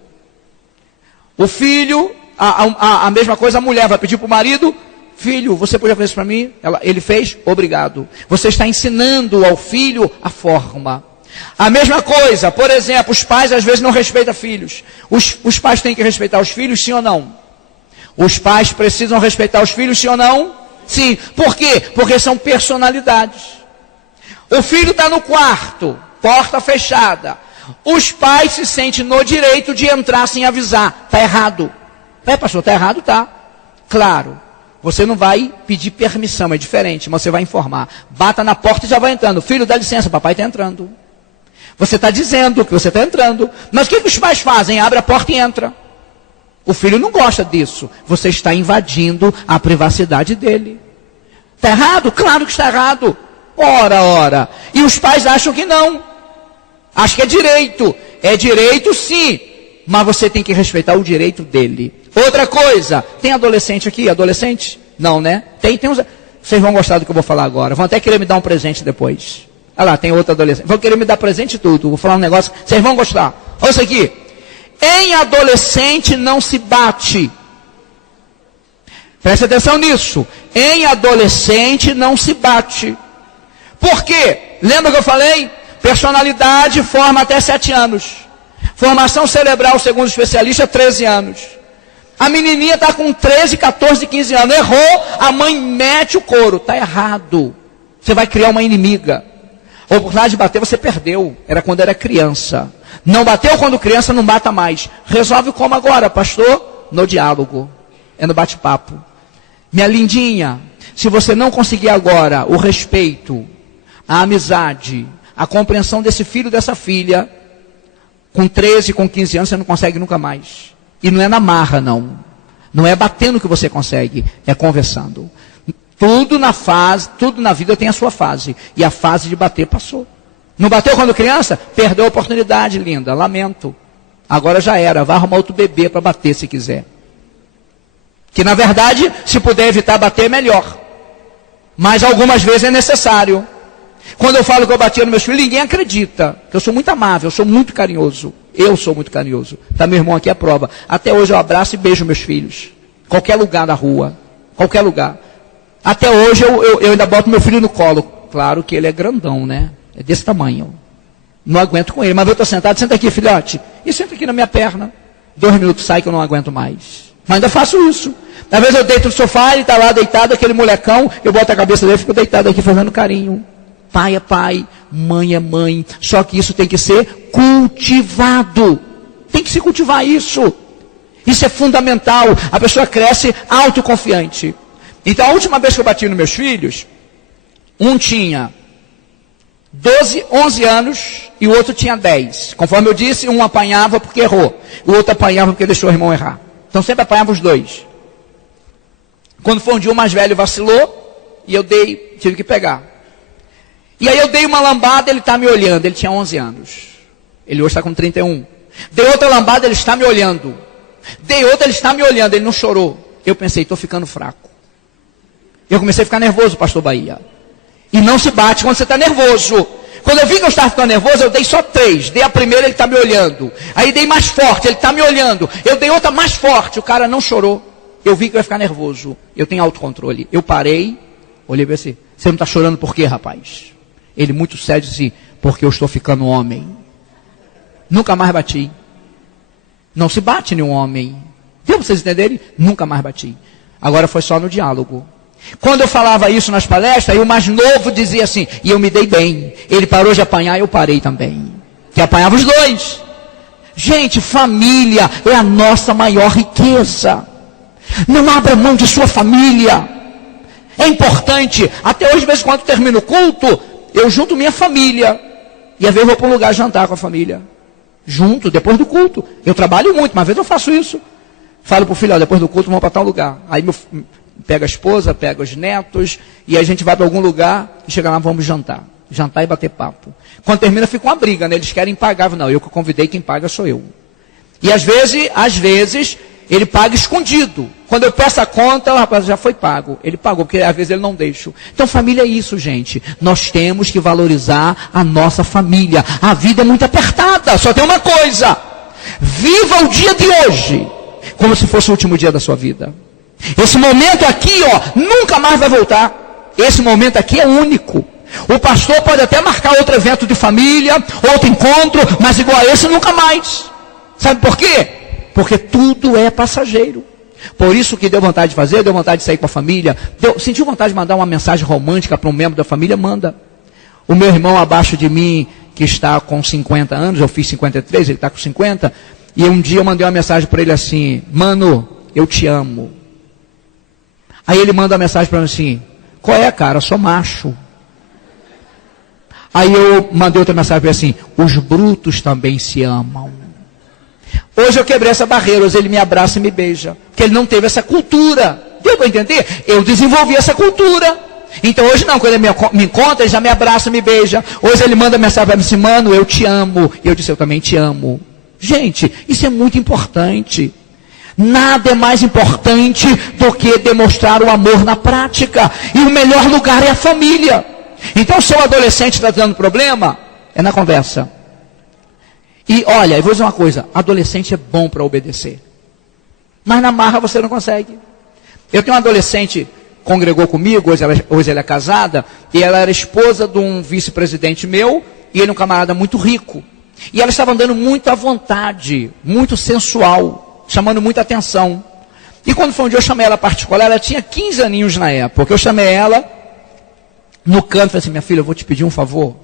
O filho, a mesma coisa, a mulher vai pedir para o marido, filho, você podia fazer isso para mim? Ele fez? Obrigado. Você está ensinando ao filho a forma. A mesma coisa, por exemplo, os pais às vezes não respeitam filhos. Os pais têm que respeitar os filhos, sim ou não? Os pais precisam respeitar os filhos, sim ou não? Sim. Por quê? Porque são personalidades. O filho está no quarto, porta fechada. Os pais se sentem no direito de entrar sem avisar. Está errado. Pastor, está errado? Tá. Claro. Você não vai pedir permissão, é diferente, mas você vai informar. Bata na porta e já vai entrando. Filho, dá licença, papai está entrando. Você está dizendo que você está entrando. Mas o que os pais fazem? Abre a porta e entra. O filho não gosta disso. Você está invadindo a privacidade dele. Está errado? Claro que está errado. Ora. E os pais acham que não. Acham que é direito. É direito sim. Mas você tem que respeitar o direito dele. Outra coisa. Tem adolescente aqui? Adolescente? Não, né? Tem uns... Vocês vão gostar do que eu vou falar agora. Vão até querer me dar um presente depois. Olha lá, tem outro adolescente. Vão querer me dar presente e tudo. Vou falar um negócio. Vocês vão gostar. Olha isso aqui. Em adolescente não se bate. Preste atenção nisso. Em adolescente não se bate. Por quê? Lembra que eu falei? Personalidade forma até 7 anos. Formação cerebral, segundo o especialista, 13 anos. A menininha está com 13, 14, 15 anos. Errou, a mãe mete o couro. Está errado. Você vai criar uma inimiga. A oportunidade de bater você perdeu. Era quando era criança. Não bateu quando criança, não bata mais. Resolve como agora, pastor? No diálogo. É no bate-papo. Minha lindinha, se você não conseguir agora o respeito, a amizade, a compreensão desse filho, dessa filha, com 13, com 15 anos, você não consegue nunca mais. E não é na marra, não. Não é batendo que você consegue, é conversando. Tudo na vida tem a sua fase. E a fase de bater passou. Não bateu quando criança? Perdeu a oportunidade, linda. Lamento. Agora já era. Vai arrumar outro bebê para bater se quiser. Que na verdade, se puder evitar bater, melhor. Mas algumas vezes é necessário. Quando eu falo que eu batia nos meus filhos, ninguém acredita. Que eu sou muito amável, eu sou muito carinhoso. Eu sou muito carinhoso. Tá meu irmão aqui à prova. Até hoje eu abraço e beijo meus filhos. Qualquer lugar da rua. Qualquer lugar. Até hoje eu ainda boto meu filho no colo. Claro que ele é grandão, né? É desse tamanho. Não aguento com ele. Mas eu estou sentado, senta aqui, filhote. E senta aqui na minha perna. 2 minutos sai que eu não aguento mais. Mas ainda faço isso. Às vezes eu deito no sofá, ele está lá deitado, aquele molecão, eu boto a cabeça dele e fico deitado aqui fazendo carinho. Pai é pai, mãe é mãe. Só que isso tem que ser cultivado. Tem que se cultivar isso. Isso é fundamental. A pessoa cresce autoconfiante. Então a última vez que eu bati nos meus filhos, um tinha 12, 11 anos e o outro tinha 10. Conforme eu disse, um apanhava porque errou. O outro apanhava porque deixou o irmão errar. Então sempre apanhava os dois. Quando foi um dia o mais velho vacilou e eu tive que pegar. E aí eu dei uma lambada, ele está me olhando. Ele tinha 11 anos. Ele hoje está com 31. Dei outra lambada, ele está me olhando. Dei outra, ele está me olhando. Ele não chorou. Eu pensei, estou ficando fraco. Eu comecei a ficar nervoso, pastor Bahia. E não se bate quando você está nervoso. Quando eu vi que eu estava ficando nervoso, eu dei só 3. Dei a primeira, ele está me olhando. Aí dei mais forte, ele está me olhando. Eu dei outra mais forte, o cara não chorou. Eu vi que eu ia ficar nervoso. Eu tenho autocontrole. Eu parei, olhei para assim, você não está chorando por quê, rapaz? Ele muito sério disse, porque eu estou ficando homem. Nunca mais bati. Não se bate nenhum homem. Deu para vocês entenderem? Nunca mais bati. Agora foi só no diálogo. Quando eu falava isso nas palestras, aí o mais novo dizia assim, e eu me dei bem. Ele parou de apanhar, eu parei também. Que apanhava os dois. Gente, família é a nossa maior riqueza. Não abra mão de sua família. É importante. Até hoje, de vez em quando termino o culto, eu junto minha família. E às vezes eu vou para um lugar jantar com a família. Junto, depois do culto. Eu trabalho muito, mas às vezes eu faço isso. Falo para o filho, ó, depois do culto vamos para tal lugar. Aí pega a esposa, pega os netos, e a gente vai para algum lugar, e chega lá, vamos jantar. Jantar e bater papo. Quando termina, fica uma briga, né? Eles querem pagar. Não, eu que convidei, quem paga sou eu. E às vezes, Ele paga escondido. Quando eu peço a conta, o rapaz já foi pago. Ele pagou, porque às vezes ele não deixa. Então família é isso, gente. Nós temos que valorizar a nossa família. A vida é muito apertada, só tem uma coisa. Viva o dia de hoje, como se fosse o último dia da sua vida. Esse momento aqui, nunca mais vai voltar. Esse momento aqui é único. O pastor pode até marcar outro evento de família, outro encontro, mas igual a esse nunca mais. Sabe por quê? Porque tudo é passageiro. Por isso que deu vontade de fazer, deu vontade de sair com a família, sentiu vontade de mandar uma mensagem romântica para um membro da família, manda. O meu irmão abaixo de mim, que está com 50 anos, eu fiz 53, ele está com 50, e um dia eu mandei uma mensagem para ele assim: mano, eu te amo. Aí ele manda uma mensagem para mim assim: qual é, cara, eu sou macho. Aí eu mandei outra mensagem para ele assim: os brutos também se amam. Hoje eu quebrei essa barreira, hoje ele me abraça e me beija. Porque ele não teve essa cultura. Deu para entender? Eu desenvolvi essa cultura. Então hoje não, quando ele me encontra, ele já me abraça e me beija. Hoje ele manda mensagem para mim assim: mano, eu te amo. E eu disse: eu também te amo. Gente, isso é muito importante. Nada é mais importante do que demonstrar o amor na prática. E o melhor lugar é a família. Então, se o adolescente está dando problema, é na conversa. E olha, eu vou dizer uma coisa: adolescente é bom para obedecer. Mas na marra você não consegue. Eu tenho uma adolescente que congregou comigo, hoje ela é casada, e ela era esposa de um vice-presidente meu, e ele é um camarada muito rico. E ela estava andando muito à vontade, muito sensual, chamando muita atenção. E quando foi um dia eu chamei ela particular, ela tinha 15 aninhos na época. Eu chamei ela no canto e falei assim: minha filha, eu vou te pedir um favor.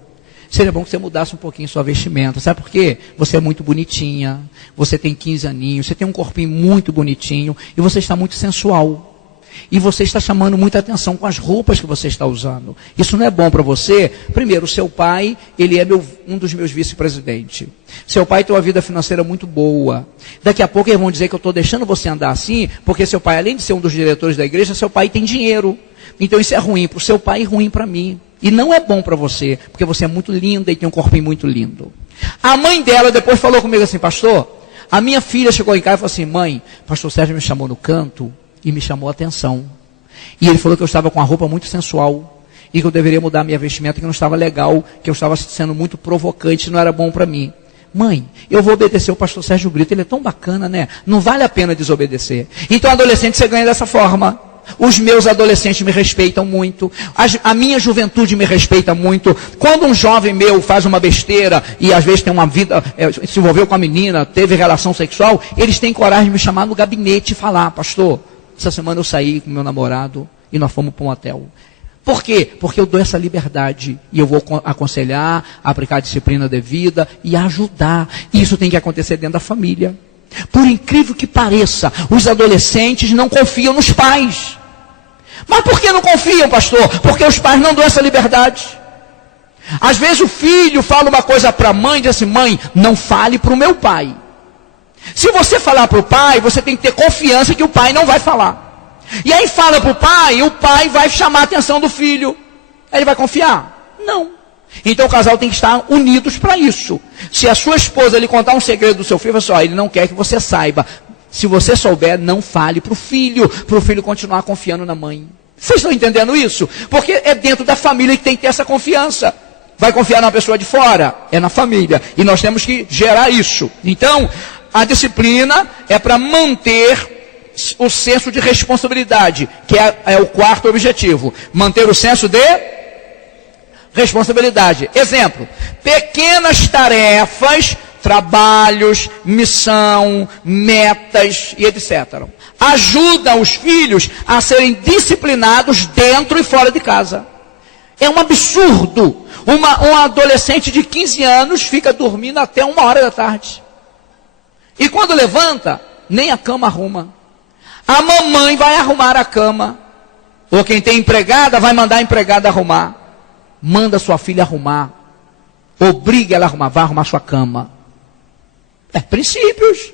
Seria bom que você mudasse um pouquinho sua vestimenta. Sabe por quê? Você é muito bonitinha, você tem 15 aninhos, você tem um corpinho muito bonitinho, e você está muito sensual. E você está chamando muita atenção com as roupas que você está usando. Isso não é bom para você. Primeiro, o seu pai, ele é um dos meus vice-presidentes. Seu pai tem uma vida financeira muito boa. Daqui a pouco eles vão dizer que eu estou deixando você andar assim, porque seu pai, além de ser um dos diretores da igreja, seu pai tem dinheiro. Então isso é ruim para o seu pai e ruim para mim. E não é bom para você, porque você é muito linda e tem um corpinho muito lindo. A mãe dela depois falou comigo assim: pastor, a minha filha chegou em casa e falou assim: mãe, pastor Sérgio me chamou no canto e me chamou a atenção. E ele falou que eu estava com a roupa muito sensual, e que eu deveria mudar a minha vestimenta, que não estava legal, que eu estava sendo muito provocante, não era bom para mim. Mãe, eu vou obedecer o pastor Sérgio Brito, ele é tão bacana, né? Não vale a pena desobedecer. Então, adolescente, você ganha dessa forma. Os meus adolescentes me respeitam muito, a minha juventude me respeita muito. Quando um jovem meu faz uma besteira e às vezes tem uma vida, se envolveu com a menina, teve relação sexual, eles têm coragem de me chamar no gabinete e falar: pastor, essa semana eu saí com meu namorado e nós fomos para um hotel. Por quê? Porque eu dou essa liberdade e eu vou aconselhar, aplicar a disciplina devida e ajudar. Isso tem que acontecer dentro da família. Por incrível que pareça, os adolescentes não confiam nos pais. Mas por que não confiam, pastor? Porque os pais não dão essa liberdade. Às vezes o filho fala uma coisa para a mãe e diz assim: mãe, não fale para o meu pai. Se você falar para o pai, você tem que ter confiança que o pai não vai falar. E aí fala para o pai vai chamar a atenção do filho. Ele vai confiar? Não. Então o casal tem que estar unidos para isso. Se a sua esposa lhe contar um segredo do seu filho, você ele não quer que você saiba. Se você souber, não fale para o filho continuar confiando na mãe. Vocês estão entendendo isso? Porque é dentro da família que tem que ter essa confiança. Vai confiar numa pessoa de fora? É na família. E nós temos que gerar isso. Então, a disciplina é para manter o senso de responsabilidade, que é o quarto objetivo. Manter o senso de responsabilidade. Exemplo: pequenas tarefas, trabalhos, missão, metas e etc. Ajudam os filhos a serem disciplinados dentro e fora de casa. É um absurdo. Um adolescente de 15 anos fica dormindo até 1h da tarde. E quando levanta, nem a cama arruma. A mamãe vai arrumar a cama. Ou quem tem empregada vai mandar a empregada arrumar. Manda sua filha arrumar. Obriga ela a arrumar. Vai arrumar sua cama. Princípios.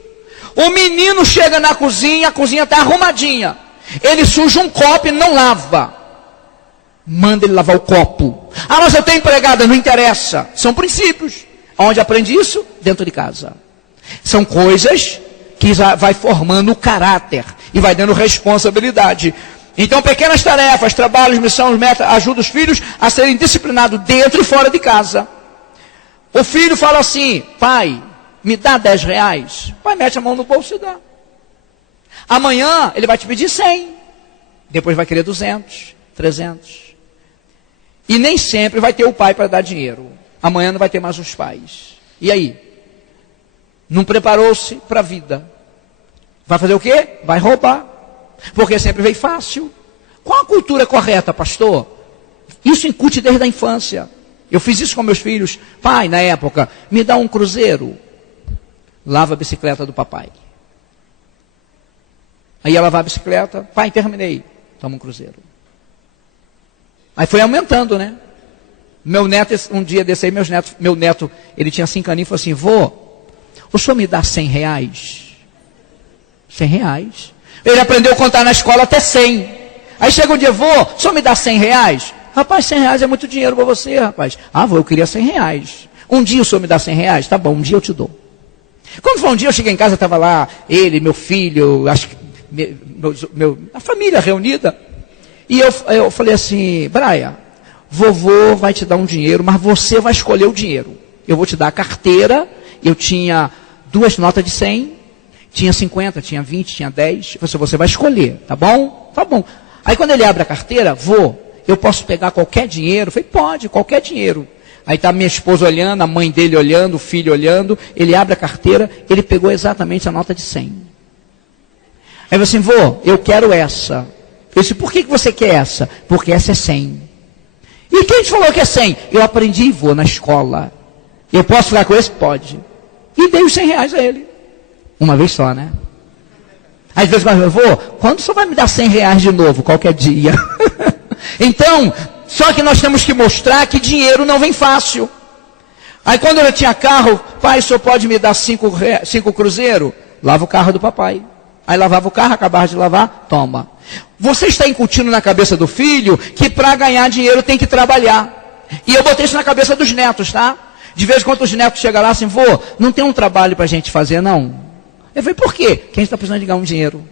O menino chega na cozinha, a cozinha está arrumadinha. Ele suja um copo e não lava. Manda ele lavar o copo. Ah, mas eu tenho empregada, não interessa. São princípios. Onde aprende isso? Dentro de casa. São coisas que vai formando o caráter e vai dando responsabilidade. Então, pequenas tarefas, trabalhos, missões, metas, ajudam os filhos a serem disciplinados dentro e fora de casa. O filho fala assim: pai, me dá 10 reais. O pai mete a mão no bolso e dá. Amanhã ele vai te pedir 100. Depois vai querer 200, 300. E nem sempre vai ter o pai para dar dinheiro. Amanhã não vai ter mais os pais. E aí? Não preparou-se para a vida. Vai fazer o quê? Vai roubar. Porque sempre veio fácil. Qual a cultura correta, pastor? Isso incute desde a infância. Eu fiz isso com meus filhos. Pai, na época, me dá um cruzeiro. Lava a bicicleta do papai. Aí ia lavar a bicicleta. Pai, terminei. Toma um cruzeiro. Aí foi aumentando, né? Meu neto, um dia desse aí, meu neto, ele tinha 5 aninhos, falou assim: vô, o senhor me dá 100 reais? 100 reais. Ele aprendeu a contar na escola até 100. Aí chega um dia: vô, o senhor me dá 100 reais? Rapaz, 100 reais é muito dinheiro para você, rapaz. Ah, vô, eu queria 100 reais. Um dia o senhor me dá 100 reais? Tá bom, um dia eu te dou. Quando foi um dia, eu cheguei em casa, estava lá, ele, meu filho, a família reunida. E eu falei assim: Braia, vovô vai te dar um dinheiro, mas você vai escolher o dinheiro. Eu vou te dar a carteira. Eu tinha 2 notas de 100, tinha 50, tinha 20, tinha 10. Você vai escolher, tá bom? Tá bom. Aí quando ele abre a carteira: vô, eu posso pegar qualquer dinheiro? Eu falei: pode, qualquer dinheiro. Aí está minha esposa olhando, a mãe dele olhando, o filho olhando. Ele abre a carteira, ele pegou exatamente a nota de 100. Aí eu falei assim: vô, eu quero essa. Eu disse: por que você quer essa? Porque essa é 100. E quem te falou que é 100? Eu aprendi, vô, na escola. Eu posso ficar com esse? Pode. E dei os 100 reais a ele. Uma vez só, né? Às vezes eu vou: quando o senhor vai me dar 100 reais de novo? Qualquer dia. Então, só que nós temos que mostrar que dinheiro não vem fácil. Aí quando eu tinha carro: pai, o senhor pode me dar 5 cruzeiros? Lava o carro do papai. Aí lavava o carro, acabava de lavar, toma. Você está incutindo na cabeça do filho que para ganhar dinheiro tem que trabalhar. E eu botei isso na cabeça dos netos, tá? De vez em quando os netos chegam lá assim: vô, não tem um trabalho para a gente fazer, não? Eu falei: por quê? Que a gente está precisando de ganhar um dinheiro.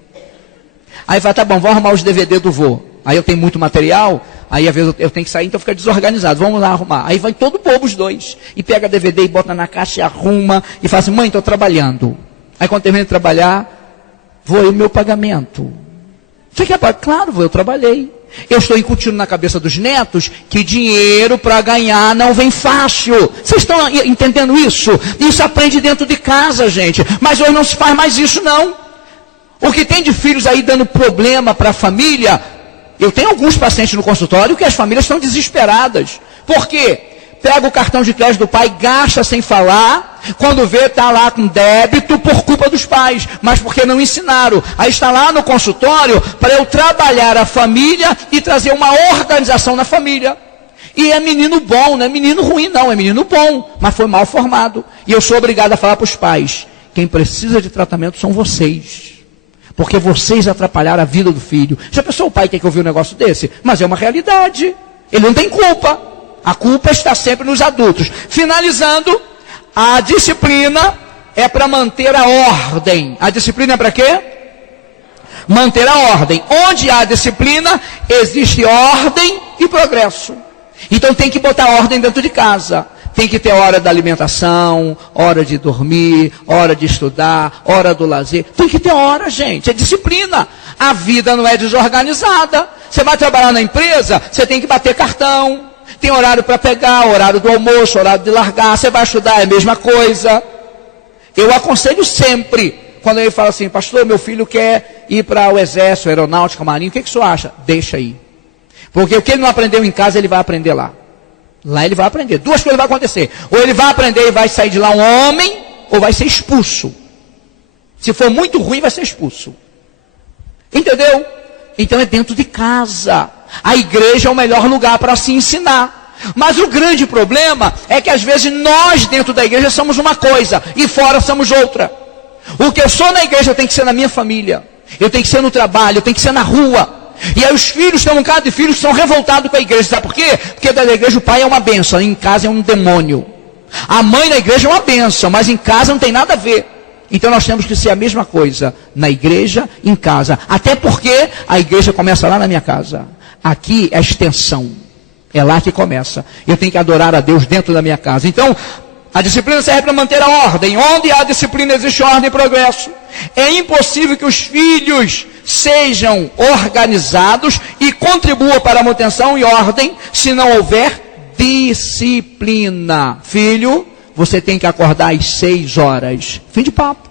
Aí fala: tá bom, vamos arrumar os DVD do vô. Aí eu tenho muito material, aí às vezes eu tenho que sair, então fica desorganizado. Vamos lá arrumar. Aí vai todo bobo os dois. E pega DVD e bota na caixa e arruma. E fala assim: mãe, estou trabalhando. Aí quando termina de trabalhar: vô, e o meu pagamento? Você quer pagar? Claro, vô, eu trabalhei. Eu estou incutindo na cabeça dos netos que dinheiro para ganhar não vem fácil. Vocês estão entendendo isso? Isso aprende dentro de casa, gente. Mas hoje não se faz mais isso, não. O que tem de filhos aí dando problema para a família. Eu tenho alguns pacientes no consultório que as famílias estão desesperadas. Por quê? Pega o cartão de crédito do pai, gasta sem falar. Quando vê, está lá com débito por culpa dos pais, mas porque não ensinaram. Aí está lá no consultório para eu trabalhar a família e trazer uma organização na família. E é menino bom, não é menino ruim não, é menino bom, mas foi mal formado. E eu sou obrigado a falar para os pais: quem precisa de tratamento são vocês. Porque vocês atrapalharam a vida do filho. Já pensou o pai ter que ouvir um negócio desse? Mas é uma realidade. Ele não tem culpa. A culpa está sempre nos adultos. Finalizando, a disciplina é para manter a ordem. A disciplina é para quê? Manter a ordem. Onde há disciplina, existe ordem e progresso. Então tem que botar ordem dentro de casa. Tem que ter hora da alimentação, hora de dormir, hora de estudar, hora do lazer. Tem que ter hora, gente. É disciplina. A vida não é desorganizada. Você vai trabalhar na empresa, você tem que bater cartão. Tem horário para pegar, horário do almoço, horário de largar. Você vai estudar, é a mesma coisa. Eu aconselho sempre, quando ele fala assim: pastor, meu filho quer ir para o exército, aeronáutica, marinho, o que o senhor acha? Deixa aí. Porque o que ele não aprendeu em casa, ele vai aprender lá. Lá ele vai aprender. 2 coisas vão acontecer. Ou ele vai aprender e vai sair de lá um homem, ou vai ser expulso. Se for muito ruim, vai ser expulso. Entendeu? Então é dentro de casa. A igreja é o melhor lugar para se ensinar. Mas o grande problema é que às vezes nós dentro da igreja somos uma coisa e fora somos outra. O que eu sou na igreja tem que ser na minha família. Eu tenho que ser no trabalho, eu tenho que ser na rua. E aí os filhos, tem um bocado de filhos que são revoltados com a igreja. Sabe por quê? Porque da igreja o pai é uma bênção, em casa é um demônio. A mãe na igreja é uma bênção, mas em casa não tem nada a ver. Então nós temos que ser a mesma coisa na igreja, em casa. Até porque a igreja começa lá na minha casa. Aqui é a extensão. É lá que começa. Eu tenho que adorar a Deus dentro da minha casa. Então, a disciplina serve para manter a ordem. Onde há disciplina existe ordem e progresso. É impossível que os filhos sejam organizados e contribuam para a manutenção e ordem se não houver disciplina. Filho, você tem que acordar às 6 horas. Fim de papo.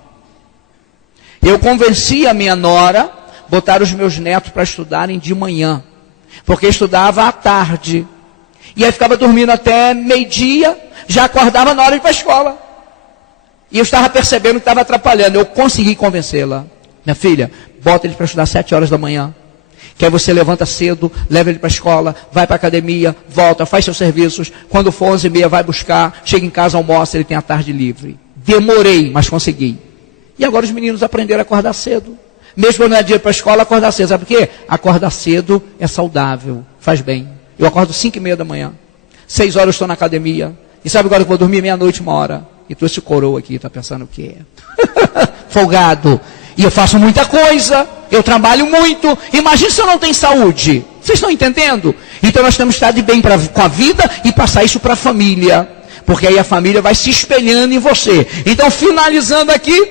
Eu convenci a minha nora botar os meus netos para estudarem de manhã, porque estudava à tarde. E aí ficava dormindo até meio-dia, já acordava na hora de ir para a escola. E eu estava percebendo que estava atrapalhando. Eu consegui convencê-la. Minha filha, bota ele para estudar às 7 horas da manhã. Que aí você levanta cedo, leva ele para a escola, vai para a academia, volta, faz seus serviços. Quando for 11h30, vai buscar, chega em casa, almoça, ele tem a tarde livre. Demorei, mas consegui. E agora os meninos aprenderam a acordar cedo. Mesmo quando não é dia para a escola, acordar cedo. Sabe por quê? Acordar cedo é saudável, faz bem. Eu acordo 5h30 da manhã. 6 horas eu estou na academia. E sabe agora que eu vou dormir meia-noite, 1h? E tu esse coroa aqui, está pensando o quê? Folgado. E eu faço muita coisa, eu trabalho muito. Imagina se eu não tenho saúde. Vocês estão entendendo? Então nós temos que estar de bem com a vida e passar isso para a família. Porque aí a família vai se espelhando em você. Então, finalizando aqui,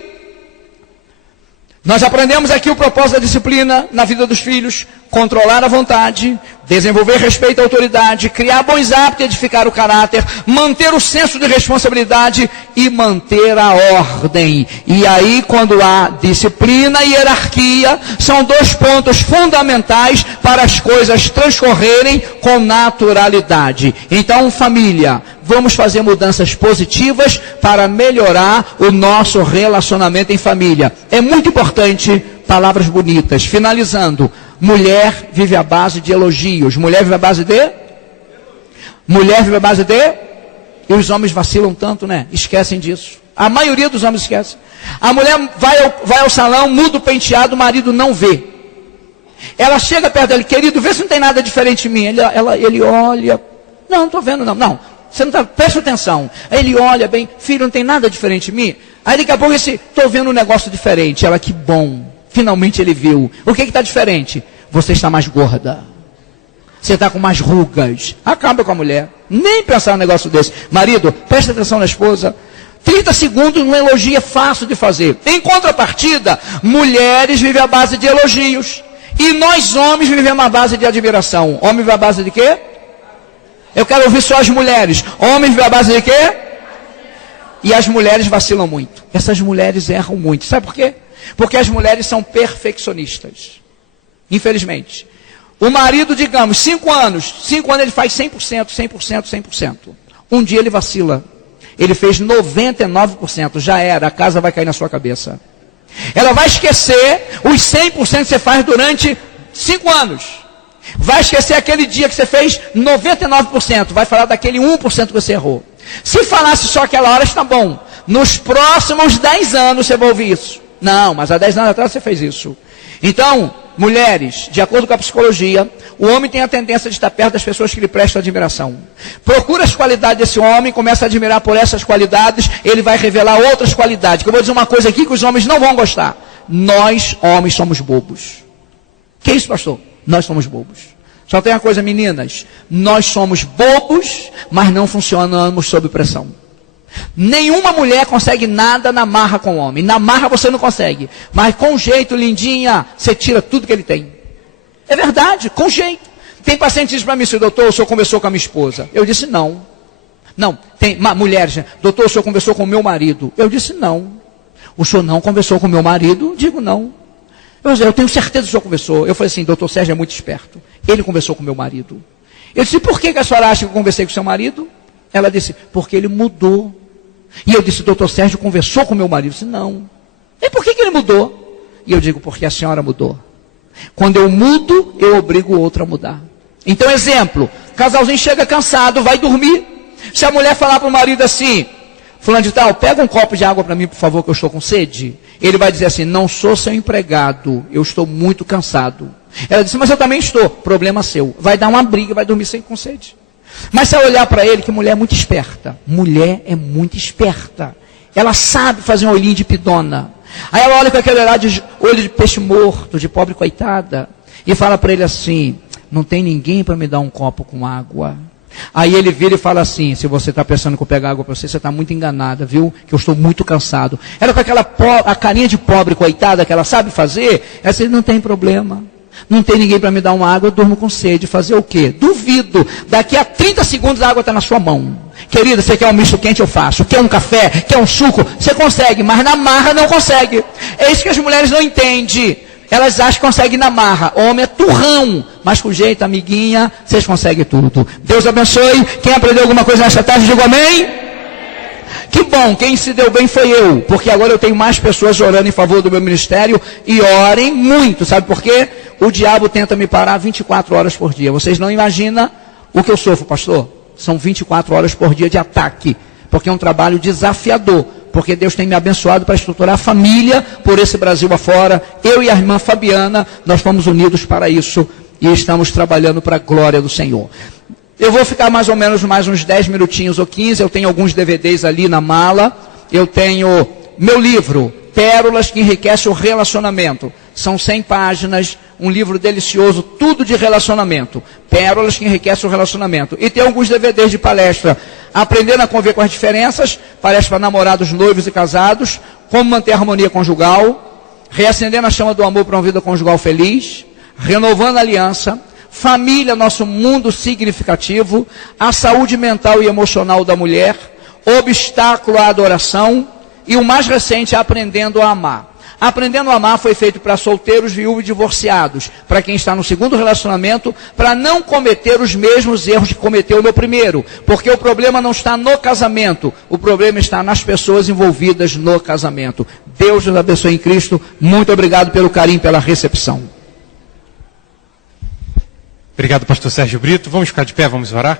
nós aprendemos aqui o propósito da disciplina na vida dos filhos: controlar a vontade, desenvolver respeito à autoridade, criar bons hábitos, edificar o caráter, manter o senso de responsabilidade e manter a ordem. E aí, quando há disciplina e hierarquia, são 2 pontos fundamentais para as coisas transcorrerem com naturalidade. Então, família, vamos fazer mudanças positivas para melhorar o nosso relacionamento em família. É muito importante, palavras bonitas. Finalizando, mulher vive à base de elogios. Mulher vive à base de? Mulher vive à base de? E os homens vacilam tanto, né? Esquecem disso. A maioria dos homens esquece. A mulher vai ao salão, muda o penteado, o marido não vê. Ela chega perto dele: querido, vê se não tem nada diferente em mim. Ele olha: não estou vendo não. Não, você não está, presta atenção. Aí ele olha bem: filho, não tem nada diferente em mim. Aí daqui a pouco estou vendo um negócio diferente. Ela: que bom, finalmente ele viu. O que está diferente? Você está mais gorda. Você está com mais rugas. Acaba com a mulher. Nem pensar num negócio desse. Marido, presta atenção na esposa. 30 segundos, um elogio é fácil de fazer. Em contrapartida, mulheres vivem à base de elogios. E nós homens vivemos à base de admiração. Homem vive à base de quê? Eu quero ouvir só as mulheres. Homem vive à base de quê? E as mulheres vacilam muito. Essas mulheres erram muito. Sabe por quê? Porque as mulheres são perfeccionistas. Infelizmente. O marido, digamos, 5 anos ele faz 100%, 100%, 100%. Um dia ele vacila. Ele fez 99%, já era, a casa vai cair na sua cabeça. Ela vai esquecer os 100% que você faz durante 5 anos. Vai esquecer aquele dia que você fez 99%. Vai falar daquele 1% que você errou. Se falasse só aquela hora, está bom. Nos próximos 10 anos você vai ouvir isso. Não, mas há 10 anos atrás você fez isso. Então, mulheres, de acordo com a psicologia, o homem tem a tendência de estar perto das pessoas que lhe prestam admiração. Procura as qualidades desse homem, começa a admirar por essas qualidades, ele vai revelar outras qualidades. Que eu vou dizer uma coisa aqui que os homens não vão gostar. Nós, homens, somos bobos. Que isso, pastor? Nós somos bobos. Só tem uma coisa, meninas. Nós somos bobos, mas não funcionamos sob pressão. Nenhuma mulher consegue nada na marra com o homem. Na marra você não consegue. Mas com jeito, lindinha, você tira tudo que ele tem. É verdade, com jeito. Tem paciente que diz para mim: doutor, o senhor conversou com a minha esposa? Eu disse não. Não, tem mulheres: doutor, o senhor conversou com o meu marido? Eu disse não. O senhor não conversou com o meu marido? Digo não. Eu tenho certeza que o senhor conversou. Eu falei assim: doutor Sérgio é muito esperto. Ele conversou com o meu marido. Eu disse: por que a senhora acha que eu conversei com o seu marido? Ela disse: porque ele mudou. E eu disse: doutor Sérgio conversou com o meu marido? Eu disse: não. E por que ele mudou? E eu digo: porque a senhora mudou. Quando eu mudo, eu obrigo o outro a mudar. Então, exemplo: casalzinho chega cansado, vai dormir. Se a mulher falar para o marido assim: fulano de tal, pega um copo de água para mim, por favor, que eu estou com sede. Ele vai dizer assim: não sou seu empregado, eu estou muito cansado. Ela disse: mas eu também estou. Problema seu. Vai dar uma briga, vai dormir sem com sede. Mas se eu olhar para ele, que mulher é muito esperta. Mulher é muito esperta. Ela sabe fazer um olhinho de pidona. Aí ela olha com aquele olho de peixe morto, de pobre coitada, e fala para ele assim: não tem ninguém para me dar um copo com água. Aí ele vira e fala assim: se você está pensando que eu pegar água para você, você está muito enganada, viu? Que eu estou muito cansado. Ela com aquela a carinha de pobre coitada que ela sabe fazer, ela diz: não tem problema. Não tem ninguém para me dar uma água, eu durmo com sede. Fazer o quê? Duvido. Daqui a 30 segundos a água está na sua mão. Querida, você quer um misto quente? Eu faço. Quer um café? Quer um suco? Você consegue, mas na marra não consegue. É isso que as mulheres não entendem. Elas acham que conseguem na marra. Homem é turrão. Mas com jeito, amiguinha, vocês conseguem tudo. Deus abençoe. Quem aprendeu alguma coisa nesta tarde, diga amém. Que bom, quem se deu bem foi eu, porque agora eu tenho mais pessoas orando em favor do meu ministério, e orem muito, sabe por quê? O diabo tenta me parar 24 horas por dia. Vocês não imaginam o que eu sofro, pastor? São 24 horas por dia de ataque, porque é um trabalho desafiador, porque Deus tem me abençoado para estruturar a família por esse Brasil afora. Eu e a irmã Fabiana, nós fomos unidos para isso, e estamos trabalhando para a glória do Senhor. Eu vou ficar mais ou menos mais uns 10 minutinhos ou 15, eu tenho alguns DVDs ali na mala, eu tenho meu livro, Pérolas que Enriquecem o Relacionamento. São 100 páginas, um livro delicioso, tudo de relacionamento. Pérolas que Enriquecem o Relacionamento. E tem alguns DVDs de palestra, Aprendendo a Conviver com as Diferenças, palestra para namorados, noivos e casados, Como Manter a Harmonia Conjugal, Reacendendo a Chama do Amor para uma Vida Conjugal Feliz, Renovando a Aliança, Família, Nosso Mundo Significativo, A Saúde Mental e Emocional da Mulher, Obstáculo à Adoração, e o mais recente, Aprendendo a Amar. Aprendendo a Amar foi feito para solteiros, viúvos e divorciados, para quem está no segundo relacionamento, para não cometer os mesmos erros que cometeu no primeiro, porque o problema não está no casamento, o problema está nas pessoas envolvidas no casamento. Deus nos abençoe em Cristo. Muito obrigado pelo carinho, pela recepção. Obrigado, pastor Sérgio Brito. Vamos ficar de pé, vamos orar?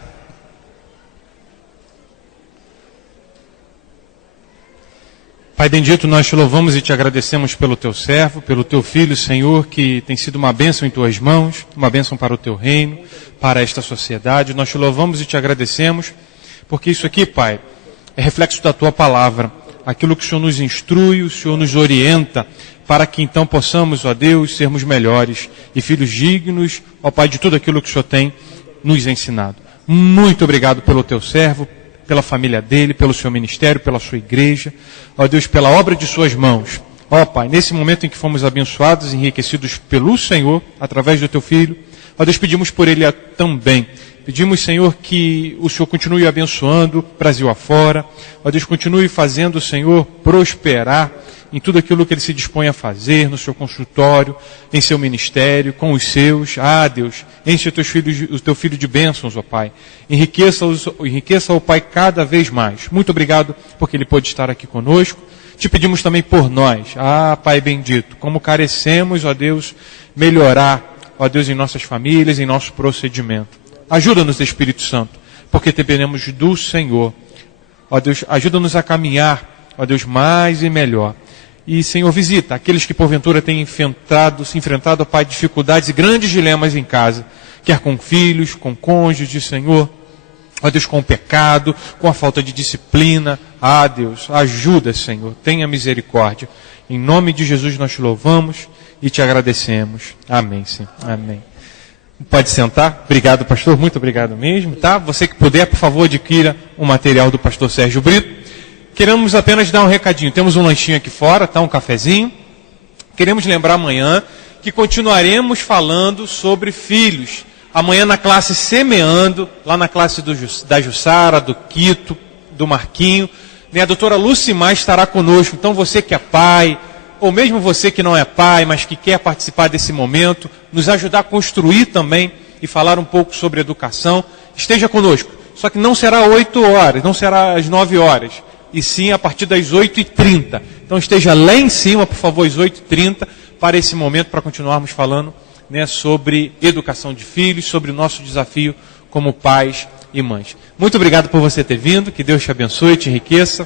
Pai bendito, nós te louvamos e te agradecemos pelo teu servo, pelo teu filho, Senhor, que tem sido uma bênção em tuas mãos, uma bênção para o teu reino, para esta sociedade. Nós te louvamos e te agradecemos, porque isso aqui, Pai, é reflexo da tua palavra. Aquilo que o Senhor nos instrui, o Senhor nos orienta, para que então possamos, ó Deus, sermos melhores e filhos dignos, ó Pai, de tudo aquilo que o Senhor tem nos ensinado. Muito obrigado pelo teu servo, pela família dele, pelo seu ministério, pela sua igreja, ó Deus, pela obra de suas mãos. Ó Pai, nesse momento em que fomos abençoados e enriquecidos pelo Senhor, através do teu filho, ó Deus, pedimos por ele também. Pedimos, Senhor, que o Senhor continue abençoando Brasil afora. Ó Deus, continue fazendo o Senhor prosperar em tudo aquilo que ele se dispõe a fazer, no seu consultório, em seu ministério, com os seus. Ah, Deus, enche o teu filho de bênçãos, ó Pai. Enriqueça, ó Pai, cada vez mais. Muito obrigado porque ele pôde estar aqui conosco. Te pedimos também por nós. Ah, Pai bendito, como carecemos, ó Deus, melhorar, ó Deus, em nossas famílias, em nosso procedimento. Ajuda-nos, Espírito Santo, porque dependemos do Senhor. Ó Deus, ajuda-nos a caminhar, ó Deus, mais e melhor. E, Senhor, visita aqueles que porventura têm se enfrentado, ó Pai, dificuldades e grandes dilemas em casa, quer com filhos, com cônjuges, Senhor, ó Deus, com o pecado, com a falta de disciplina. Ah, Deus, ajuda, Senhor, tenha misericórdia. Em nome de Jesus nós te louvamos e te agradecemos. Amém, Senhor. Amém. Pode sentar. Obrigado, pastor. Muito obrigado mesmo, tá? Você que puder, por favor, adquira o material do pastor Sérgio Brito. Queremos apenas dar um recadinho. Temos um lanchinho aqui fora, tá? Um cafezinho. Queremos lembrar amanhã que continuaremos falando sobre filhos. Amanhã na classe Semeando, lá na classe da Jussara, do Quito, do Marquinho, né? A doutora Lucimar estará conosco. Então você que é pai, ou mesmo você que não é pai, mas que quer participar desse momento, nos ajudar a construir também e falar um pouco sobre educação, esteja conosco. Só que não será 8 horas, não será às 9 horas, e sim a partir das 8h30. Então esteja lá em cima, por favor, às 8h30, para esse momento, para continuarmos falando, né, sobre educação de filhos, sobre o nosso desafio como pais e mães. Muito obrigado por você ter vindo, que Deus te abençoe, te enriqueça,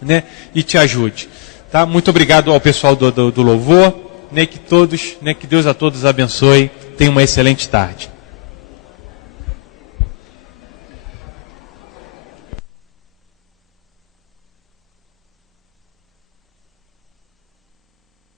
né, e te ajude. Tá? Muito obrigado ao pessoal do louvor, né, que Deus a todos abençoe. Tenha uma excelente tarde.